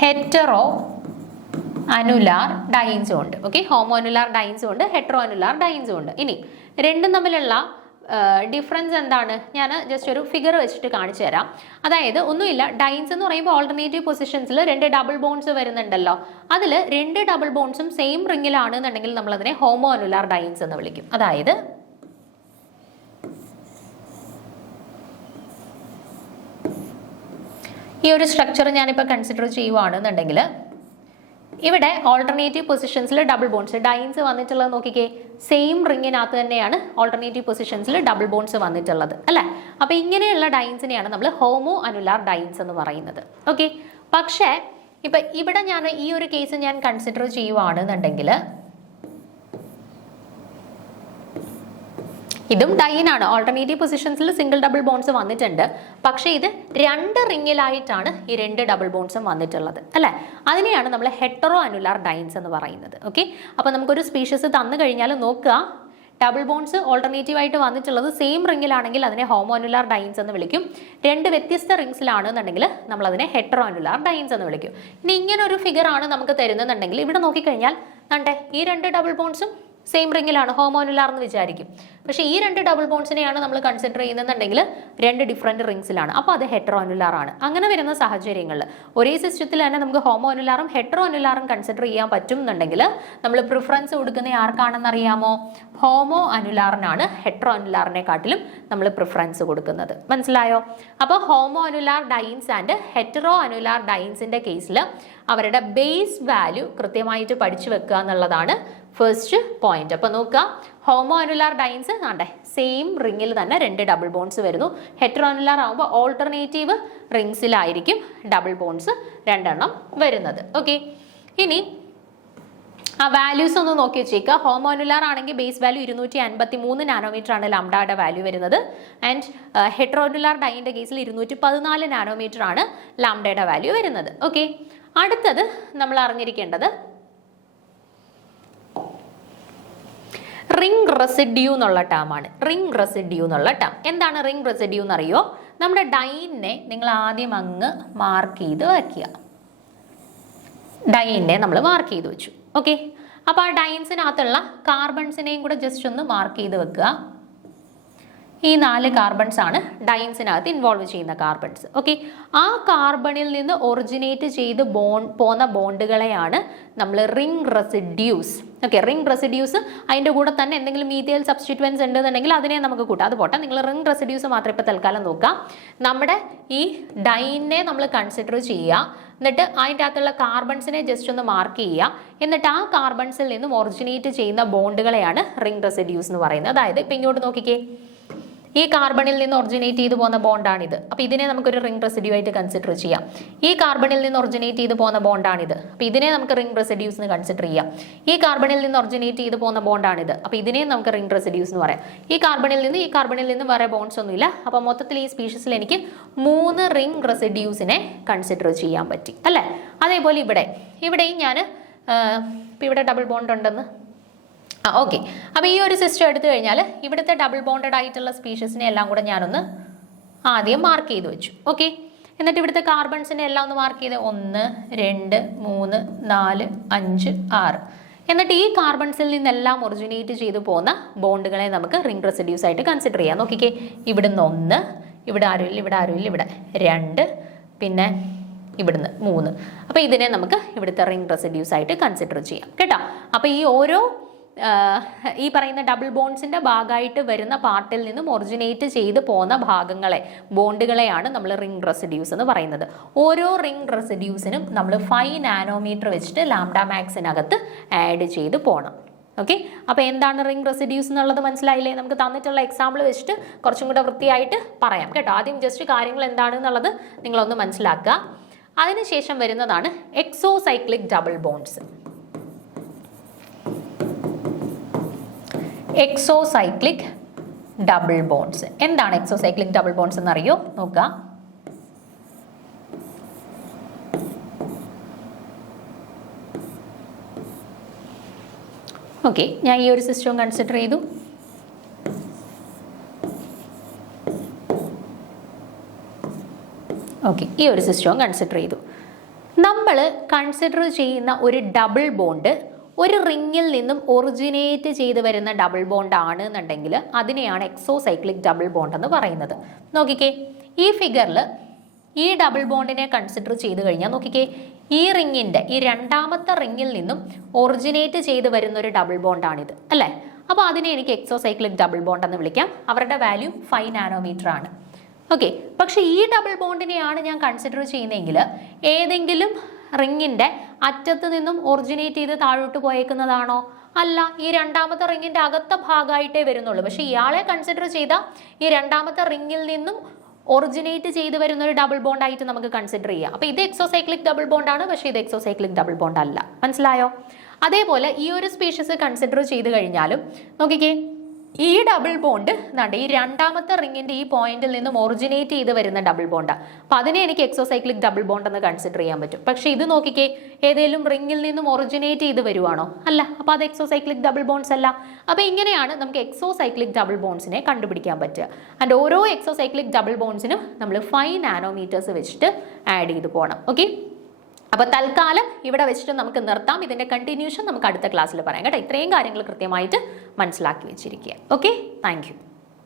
ഹെറ്ററോ അനുലാർ ഡൈൻസും ഉണ്ട്. ഓക്കെ, ഹോമോ അനുലാർ ഡൈൻസും ഉണ്ട്, ഹെറ്ററോ അനുലാർ ഡൈൻസും ഉണ്ട്. ഇനി രണ്ടും തമ്മിലുള്ള ഡിഫറൻസ് എന്താണ്? ഞാൻ ജസ്റ്റ് ഒരു ഫിഗർ വെച്ചിട്ട് കാണിച്ചു തരാം. അതായത് ഒന്നുമില്ല, ഡൈൻസ് എന്ന് പറയുമ്പോൾ ഓൾട്ടർനേറ്റീവ് പൊസിഷൻസിൽ രണ്ട് ഡബിൾ ബോൺസ് വരുന്നുണ്ടല്ലോ. അതിൽ രണ്ട് ഡബിൾ ബോൺസും സെയിം റിങ്ങിലാണ് എന്നുണ്ടെങ്കിൽ നമ്മളതിനെ ഹോമോ അനുലാർ ഡൈൻസ് എന്ന് വിളിക്കും. അതായത് ഈ ഒരു സ്ട്രക്ചർ ഞാനിപ്പോൾ കൺസിഡർ ചെയ്യുവാണെന്നുണ്ടെങ്കിൽ ഇവിടെ ഓൾട്ടർനേറ്റീവ് പൊസിഷൻസിൽ ഡബിൾ ബോൺസ് ഡൈൻസ് വന്നിട്ടുള്ളത് നോക്കിക്കേ, സെയിം റിങ്ങിനകത്ത് തന്നെയാണ് ഓൾട്ടർനേറ്റീവ് പൊസിഷൻസിൽ ഡബിൾ ബോൺസ് വന്നിട്ടുള്ളത് അല്ലേ. അപ്പോൾ ഇങ്ങനെയുള്ള ഡൈൻസിനെയാണ് നമ്മൾ ഹോമോ അനുലാർ ഡൈൻസ് എന്ന് പറയുന്നത്. ഓക്കെ, പക്ഷേ ഇപ്പം ഇവിടെ ഞാൻ ഈ ഒരു കേസ് ഞാൻ കൺസിഡർ ചെയ്യുവാണെന്നുണ്ടെങ്കിൽ ഇതും ഡൈനാണ്, ഓൾട്ടർനേറ്റീവ് പൊസിഷൻസിൽ സിംഗിൾ ഡബിൾ ബോൺസ് വന്നിട്ടുണ്ട്. പക്ഷേ ഇത് രണ്ട് റിങ്ങിലായിട്ടാണ് ഈ രണ്ട് ഡബിൾ ബോൺസും വന്നിട്ടുള്ളത് അല്ലേ. അതിനെയാണ് നമ്മൾ ഹെറ്ററോ അനുലാർ ഡൈൻസ് എന്ന് പറയുന്നത്. ഓക്കെ, അപ്പോൾ നമുക്കൊരു സ്പീഷീസ് തന്നു കഴിഞ്ഞാൽ നോക്കുക, ഡബിൾ ബോൺസ് ഓൾട്ടർനേറ്റീവ് ആയിട്ട് വന്നിട്ടുള്ളത് സെയിം റിംഗിലാണെങ്കിൽ അതിനെ ഹോമോനുലാർ ഡൈൻസ് എന്ന് വിളിക്കും. രണ്ട് വ്യത്യസ്ത റിംഗ്സിലാണെന്നുണ്ടെങ്കിൽ നമ്മൾ അതിനെ ഹെറ്ററോനുലാർ ഡൈൻസ് എന്ന് വിളിക്കും. ഇനി ഇങ്ങനെ ഒരു ഫിഗർ ആണ് നമുക്ക് തരുന്നുണ്ടെങ്കിൽ ഇവിടെ നോക്കിക്കഴിഞ്ഞാൽ കണ്ടേ ഈ രണ്ട് ഡബിൾ ബോൺസും സെയിം റിംഗിലാണ്, ഹോമോനുലാർ എന്ന് വിചാരിക്കും. പക്ഷേ ഈ രണ്ട് ഡബിൾ ബോൺസിനെയാണ് നമ്മൾ കൺസിഡർ ചെയ്യുന്നുണ്ടെങ്കിൽ രണ്ട് ഡിഫറെൻറ്റ് റിംഗ്സിലാണ്, അപ്പോൾ അത് ഹെറ്ററോനുലാർ ആണ്. അങ്ങനെ വരുന്ന സാഹചര്യങ്ങളിൽ ഒരേ സിസ്റ്റത്തിൽ തന്നെ നമുക്ക് ഹോമോനുലാറും ഹെറ്ററോനുലാറും കൺസിഡർ ചെയ്യാൻ പറ്റും എന്നുണ്ടെങ്കിൽ നമ്മൾ പ്രിഫറൻസ് കൊടുക്കുന്ന ആർക്കാണെന്ന് അറിയാമോ? ഹോമോ അനുലാറിനാണ് ഹെറ്ററോനുലാറിനെക്കാട്ടിലും നമ്മൾ പ്രിഫറൻസ് കൊടുക്കുന്നത്. മനസ്സിലായോ? അപ്പോൾ ഹോമോ അനുലാർ ഡൈൻസ് ആൻഡ് ഹെറ്ററോ അനുലാർ ഡൈൻസിൻ്റെ കേസിൽ അവരുടെ ബേസ് വാല്യൂ കൃത്യമായിട്ട് പഠിച്ചു വെക്കുക എന്നുള്ളതാണ് ഫസ്റ്റ് പോയിന്റ്. അപ്പോൾ നോക്കുക, ഹോമോ അനുലാർ ഡൈൻസ് ആണ്ടെ സെയിം റിംഗിൽ തന്നെ രണ്ട് ഡബിൾ ബോൺസ് വരുന്നു. ഹെറ്ററോ അനുലാർ ആകുമ്പോൾ ഓൾട്ടർനേറ്റീവ് റിംഗ്സിലായിരിക്കും ഡബിൾ ബോൺസ് രണ്ടെണ്ണം വരുന്നത്. ഓക്കെ, ഇനി ആ വാല്യൂസ് ഒന്ന് നോക്കി വെച്ചേക്കുക. ഹോമോനുലാർ ആണെങ്കിൽ ബേസ് വാല്യൂ 253 നാനോമീറ്റർ ആണ് ലാംഡയുടെ വാല്യൂ വരുന്നത്. ആൻഡ് ഹെറ്ററോനുലാർ ഡൈൻ്റെ കേസിൽ 214 നാനോമീറ്റർ ആണ് ലാംഡയുടെ വാല്യൂ വരുന്നത്. ഓക്കെ, അടുത്തത് നമ്മൾ അറിഞ്ഞിരിക്കേണ്ടത് റിംഗ് റെസിഡ്യൂ എന്നുള്ള ടേമാണ്. റിംഗ് റെസിഡ്യൂ എന്നുള്ള ടേം എന്താണ്? റിംഗ് റെസിഡ്യൂ എന്നറിയോ? നമ്മുടെ ഡൈനെ നിങ്ങൾ ആദ്യം അങ്ങ് മാർക്ക് ചെയ്ത് വയ്ക്കുക. ഡൈനെ നമ്മൾ മാർക്ക് ചെയ്ത് വെച്ചു. ഓക്കെ, അപ്പോൾ ആ ഡൈൻസിനകത്തുള്ള കാർബൺസിനെയും കൂടെ ജസ്റ്റ് ഒന്ന് മാർക്ക് ചെയ്ത് വെക്കുക. ഈ 4 കാർബൺസ് ആണ് ഡൈൻസിനകത്ത് ഇൻവോൾവ് ചെയ്യുന്ന കാർബൺസ്. ഓക്കെ, ആ കാർബണിൽ നിന്ന് ഒറിജിനേറ്റ് ചെയ്ത് പോകുന്ന ബോണ്ടുകളെയാണ് നമ്മൾ ring residues. Okay, ring residues അതിൻ്റെ കൂടെ തന്നെ എന്തെങ്കിലും മീഥൈൽ സബ്സ്റ്റിറ്റ്വൻസ് ഉണ്ടെന്നുണ്ടെങ്കിൽ അതിനെ നമുക്ക് കൂട്ടാം. അത് പോട്ടെ, നിങ്ങൾ റിംഗ് റെസിഡ്യൂസ് മാത്രം ഇപ്പോൾ തൽക്കാലം നോക്കാം. നമ്മുടെ ഈ ഡൈനെ നമ്മൾ കൺസിഡർ ചെയ്യുക, എന്നിട്ട് അതിൻ്റെ അകത്തുള്ള കാർബൺസിനെ ജസ്റ്റ് ഒന്ന് മാർക്ക് ചെയ്യുക. എന്നിട്ട് ആ കാർബൺസിൽ നിന്നും ഒറിജിനേറ്റ് ചെയ്യുന്ന ബോണ്ടുകളെയാണ് റിംഗ് റെസിഡ്യൂസ് എന്ന് പറയുന്നത്. അതായത് ഇപ്പം ഇങ്ങോട്ട് നോക്കിക്കേ, ഈ കാർബണിൽ നിന്ന് ഒറിജിനേറ്റ് ചെയ്ത് പോകുന്ന ബോണ്ടാണിത്. അപ്പോൾ ഇതിനെ നമുക്കൊരു റിംഗ് റെസിഡ്യൂ ആയിട്ട് കൺസിഡർ ചെയ്യാം. ഈ കാർബണിൽ നിന്ന് ഒറിജിനേറ്റ് ചെയ്ത് പോകുന്ന ബോണ്ടാണിത്. അപ്പോൾ ഇതിനെ നമുക്ക് റിംഗ് റെസിഡ്യൂസ് എന്ന് കൺസിഡർ ചെയ്യാം. ഈ കാർബണിൽ നിന്ന് ഒറിജിനേറ്റ് ചെയ്ത് പോകുന്ന ബോണ്ടാണിത്. അപ്പോൾ ഇതിനെ നമുക്ക് റിംഗ് റെസിഡ്യൂസ് എന്ന് പറയാം. ഈ കാർബണിൽ നിന്ന് വേറെ ബോൺസ് ഒന്നുമില്ല. അപ്പോൾ മൊത്തത്തിൽ ഈ സ്പീഷീസിൽ എനിക്ക് 3 റിംഗ് റെസിഡ്യൂസിനെ കൺസിഡർ ചെയ്യാൻ പറ്റി അല്ലേ? അതേപോലെ ഇവിടെയും ഞാൻ ഇപ്പോൾ ഇവിടെ ഡബിൾ ബോണ്ട് ഉണ്ടെന്ന് ഓക്കെ, അപ്പോൾ ഈ ഒരു സിസ്റ്റം എടുത്തു കഴിഞ്ഞാൽ ഇവിടുത്തെ ഡബിൾ ബോണ്ടഡ് ആയിട്ടുള്ള സ്പീഷീസിനെ എല്ലാം കൂടെ ഞാനൊന്ന് ആദ്യം മാർക്ക് ചെയ്ത് വെച്ചു. ഓക്കെ, എന്നിട്ട് ഇവിടുത്തെ കാർബൺസിനെ എല്ലാം ഒന്ന് മാർക്ക് ചെയ്ത് 1 2 3 4 5 6. എന്നിട്ട് ഈ കാർബൺസിൽ നിന്നെല്ലാം ഒറിജിനേറ്റ് ചെയ്ത് പോകുന്ന ബോണ്ടുകളെ നമുക്ക് റിംഗ് റെസിഡ്യൂസ് ആയിട്ട് കൺസിഡർ ചെയ്യാം. നോക്കിക്കേ, ഇവിടുന്ന് 1, ഇവിടെ ആരുമില്ല, ഇവിടെ 2, പിന്നെ ഇവിടുന്ന് 3. അപ്പോൾ ഇതിനെ നമുക്ക് ഇവിടുത്തെ റിംഗ് റെസിഡ്യൂസ് ആയിട്ട് കൺസിഡർ ചെയ്യാം കേട്ടോ. അപ്പോൾ ഈ പറയുന്ന ഡബിൾ ബോൺസിന്റെ ഭാഗമായിട്ട് വരുന്ന പാർട്ടിൽ നിന്നും ഒറിജിനേറ്റ് ചെയ്ത് പോകുന്ന ബോണ്ടുകളെയാണ് നമ്മൾ റിംഗ് റെസിഡ്യൂസ് എന്ന് പറയുന്നത്. ഓരോ റിംഗ് റെസിഡ്യൂസിനും നമ്മൾ 5 നാനോമീറ്റർ വെച്ചിട്ട് ലാംഡ മാക്സിനകത്ത് ആഡ് ചെയ്ത് പോകണം. ഓക്കെ, അപ്പോൾ എന്താണ് റിംഗ് റെസിഡ്യൂസ് എന്നുള്ളത് മനസ്സിലായില്ലേ? നമുക്ക് തന്നിട്ടുള്ള എക്സാമ്പിൾ വെച്ചിട്ട് കുറച്ചും കൂടെ വൃത്തിയായിട്ട് പറയാം കേട്ടോ. ആദ്യം ജസ്റ്റ് കാര്യങ്ങൾ എന്താണെന്നുള്ളത് നിങ്ങളൊന്ന് മനസ്സിലാക്കുക. അതിനുശേഷം വരുന്നതാണ് എക്സോസൈക്ലിക് ഡബിൾ ബോൺസ്. എക്സോസൈക്ലിക് ഡബിൾ ബോൺസ് എന്താണ്? എക്സോസൈക്ലിക് ഡബിൾ ബോൺസ് എന്നറിയോ? നോക്കുക, ഓക്കെ, ഞാൻ ഈ ഒരു സിസ്റ്റം കൺസിഡർ ചെയ്തു. ഓക്കെ, ഈ ഒരു സിസ്റ്റവും കൺസിഡർ ചെയ്തു. നമ്മൾ കൺസിഡർ ചെയ്യുന്ന ഒരു ഡബിൾ ബോണ്ട് ഒരു റിങ്ങിൽ നിന്നും ഒറിജിനേറ്റ് ചെയ്ത് വരുന്ന ഡബിൾ ബോണ്ട് ആണ് എന്നുണ്ടെങ്കിൽ അതിനെയാണ് എക്സോസൈക്ലിക് ഡബിൾ ബോണ്ട് എന്ന് പറയുന്നത്. നോക്കിക്കേ, ഈ ഫിഗറിൽ ഈ ഡബിൾ ബോണ്ടിനെ കൺസിഡർ ചെയ്ത് കഴിഞ്ഞാൽ നോക്കിക്കേ, ഈ റിങ്ങിൻ്റെ ഈ രണ്ടാമത്തെ റിങ്ങിൽ നിന്നും ഒറിജിനേറ്റ് ചെയ്ത് വരുന്ന ഒരു ഡബിൾ ബോണ്ടാണിത് അല്ലേ? അപ്പോൾ അതിനെ എനിക്ക് എക്സോസൈക്ലിക് ഡബിൾ ബോണ്ട് എന്ന് വിളിക്കാം. അവരുടെ വാല്യൂ 5 നാനോമീറ്റർ ആണ്. ഓക്കെ, പക്ഷേ ഈ ഡബിൾ ബോണ്ടിനെയാണ് ഞാൻ കൺസിഡർ ചെയ്യുന്നതെങ്കിൽ ഏതെങ്കിലും റിങ്ങിൻ്റെ അറ്റത്ത് നിന്നും ഒറിജിനേറ്റ് ചെയ്ത് താഴോട്ട് പോയേക്കുന്നതാണോ? അല്ല, ഈ രണ്ടാമത്തെ റിങ്ങിൻ്റെ അകത്ത ഭാഗമായിട്ടേ വരുന്നുള്ളൂ. പക്ഷേ ഇയാളെ കൺസിഡർ ചെയ്ത ഈ രണ്ടാമത്തെ റിങ്ങിൽ നിന്നും ഒറിജിനേറ്റ് ചെയ്ത് വരുന്ന ഒരു ഡബിൾ ബോണ്ട് ആയിട്ട് നമുക്ക് കൺസിഡർ ചെയ്യാം. അപ്പോൾ ഇത് എക്സോസൈക്ലിക് ഡബിൾ ബോണ്ടാണ്, പക്ഷേ ഇത് എക്സോസൈക്ലിക് ഡബിൾ ബോണ്ട് അല്ല. മനസ്സിലായോ? അതേപോലെ ഈ ഒരു സ്പീഷീസ് കൺസിഡർ ചെയ്ത് കഴിഞ്ഞാലും നോക്കിക്കേ, ഈ ഡബിൾ ബോണ്ട് എന്നാണ്ട് ഈ രണ്ടാമത്തെ റിങ്ങിന്റെ ഈ പോയിന്റിൽ നിന്നും ഒറിജിനേറ്റ് ചെയ്ത് വരുന്ന ഡബിൾ ബോണ്ടാണ്. അപ്പൊ അതിനെ എനിക്ക് എക്സോസൈക്ലിക് ഡബിൾ ബോണ്ട് എന്ന് കൺസിഡർ ചെയ്യാൻ പറ്റും. പക്ഷെ ഇത് നോക്കിക്കേ, ഏതെങ്കിലും റിങ്ങിൽ നിന്നും ഒറിജിനേറ്റ് ചെയ്ത് വരുവാണോ? അല്ല. അപ്പൊ അത് എക്സോസൈക്ലിക് ഡബിൾ ബോണ്ട്സ് അല്ല. അപ്പൊ ഇങ്ങനെയാണ് നമുക്ക് എക്സോസൈക്ലിക് ഡബിൾ ബോണ്ട്സിനെ കണ്ടുപിടിക്കാൻ പറ്റുക. ആൻഡ് ഓരോ എക്സോസൈക്ലിക് ഡബിൾ ബോണ്ട്സിനും നമ്മൾ 5 നാനോമീറ്റേഴ്സ് വെച്ചിട്ട് ആഡ് ചെയ്ത് പോകണം. ഓക്കെ, അപ്പോൾ തൽക്കാലം ഇവിടെ വെച്ചിട്ട് നമുക്ക് നിർത്താം. ഇതിന്റെ കണ്ടിന്യൂഷൻ നമുക്ക് അടുത്ത ക്ലാസ്സിൽ പറയാം കേട്ടോ. ഇത്രയും കാര്യങ്ങൾ കൃത്യമായിട്ട് മനസ്സിലാക്കി വെച്ചിരിക്കുക. Okay, thank you.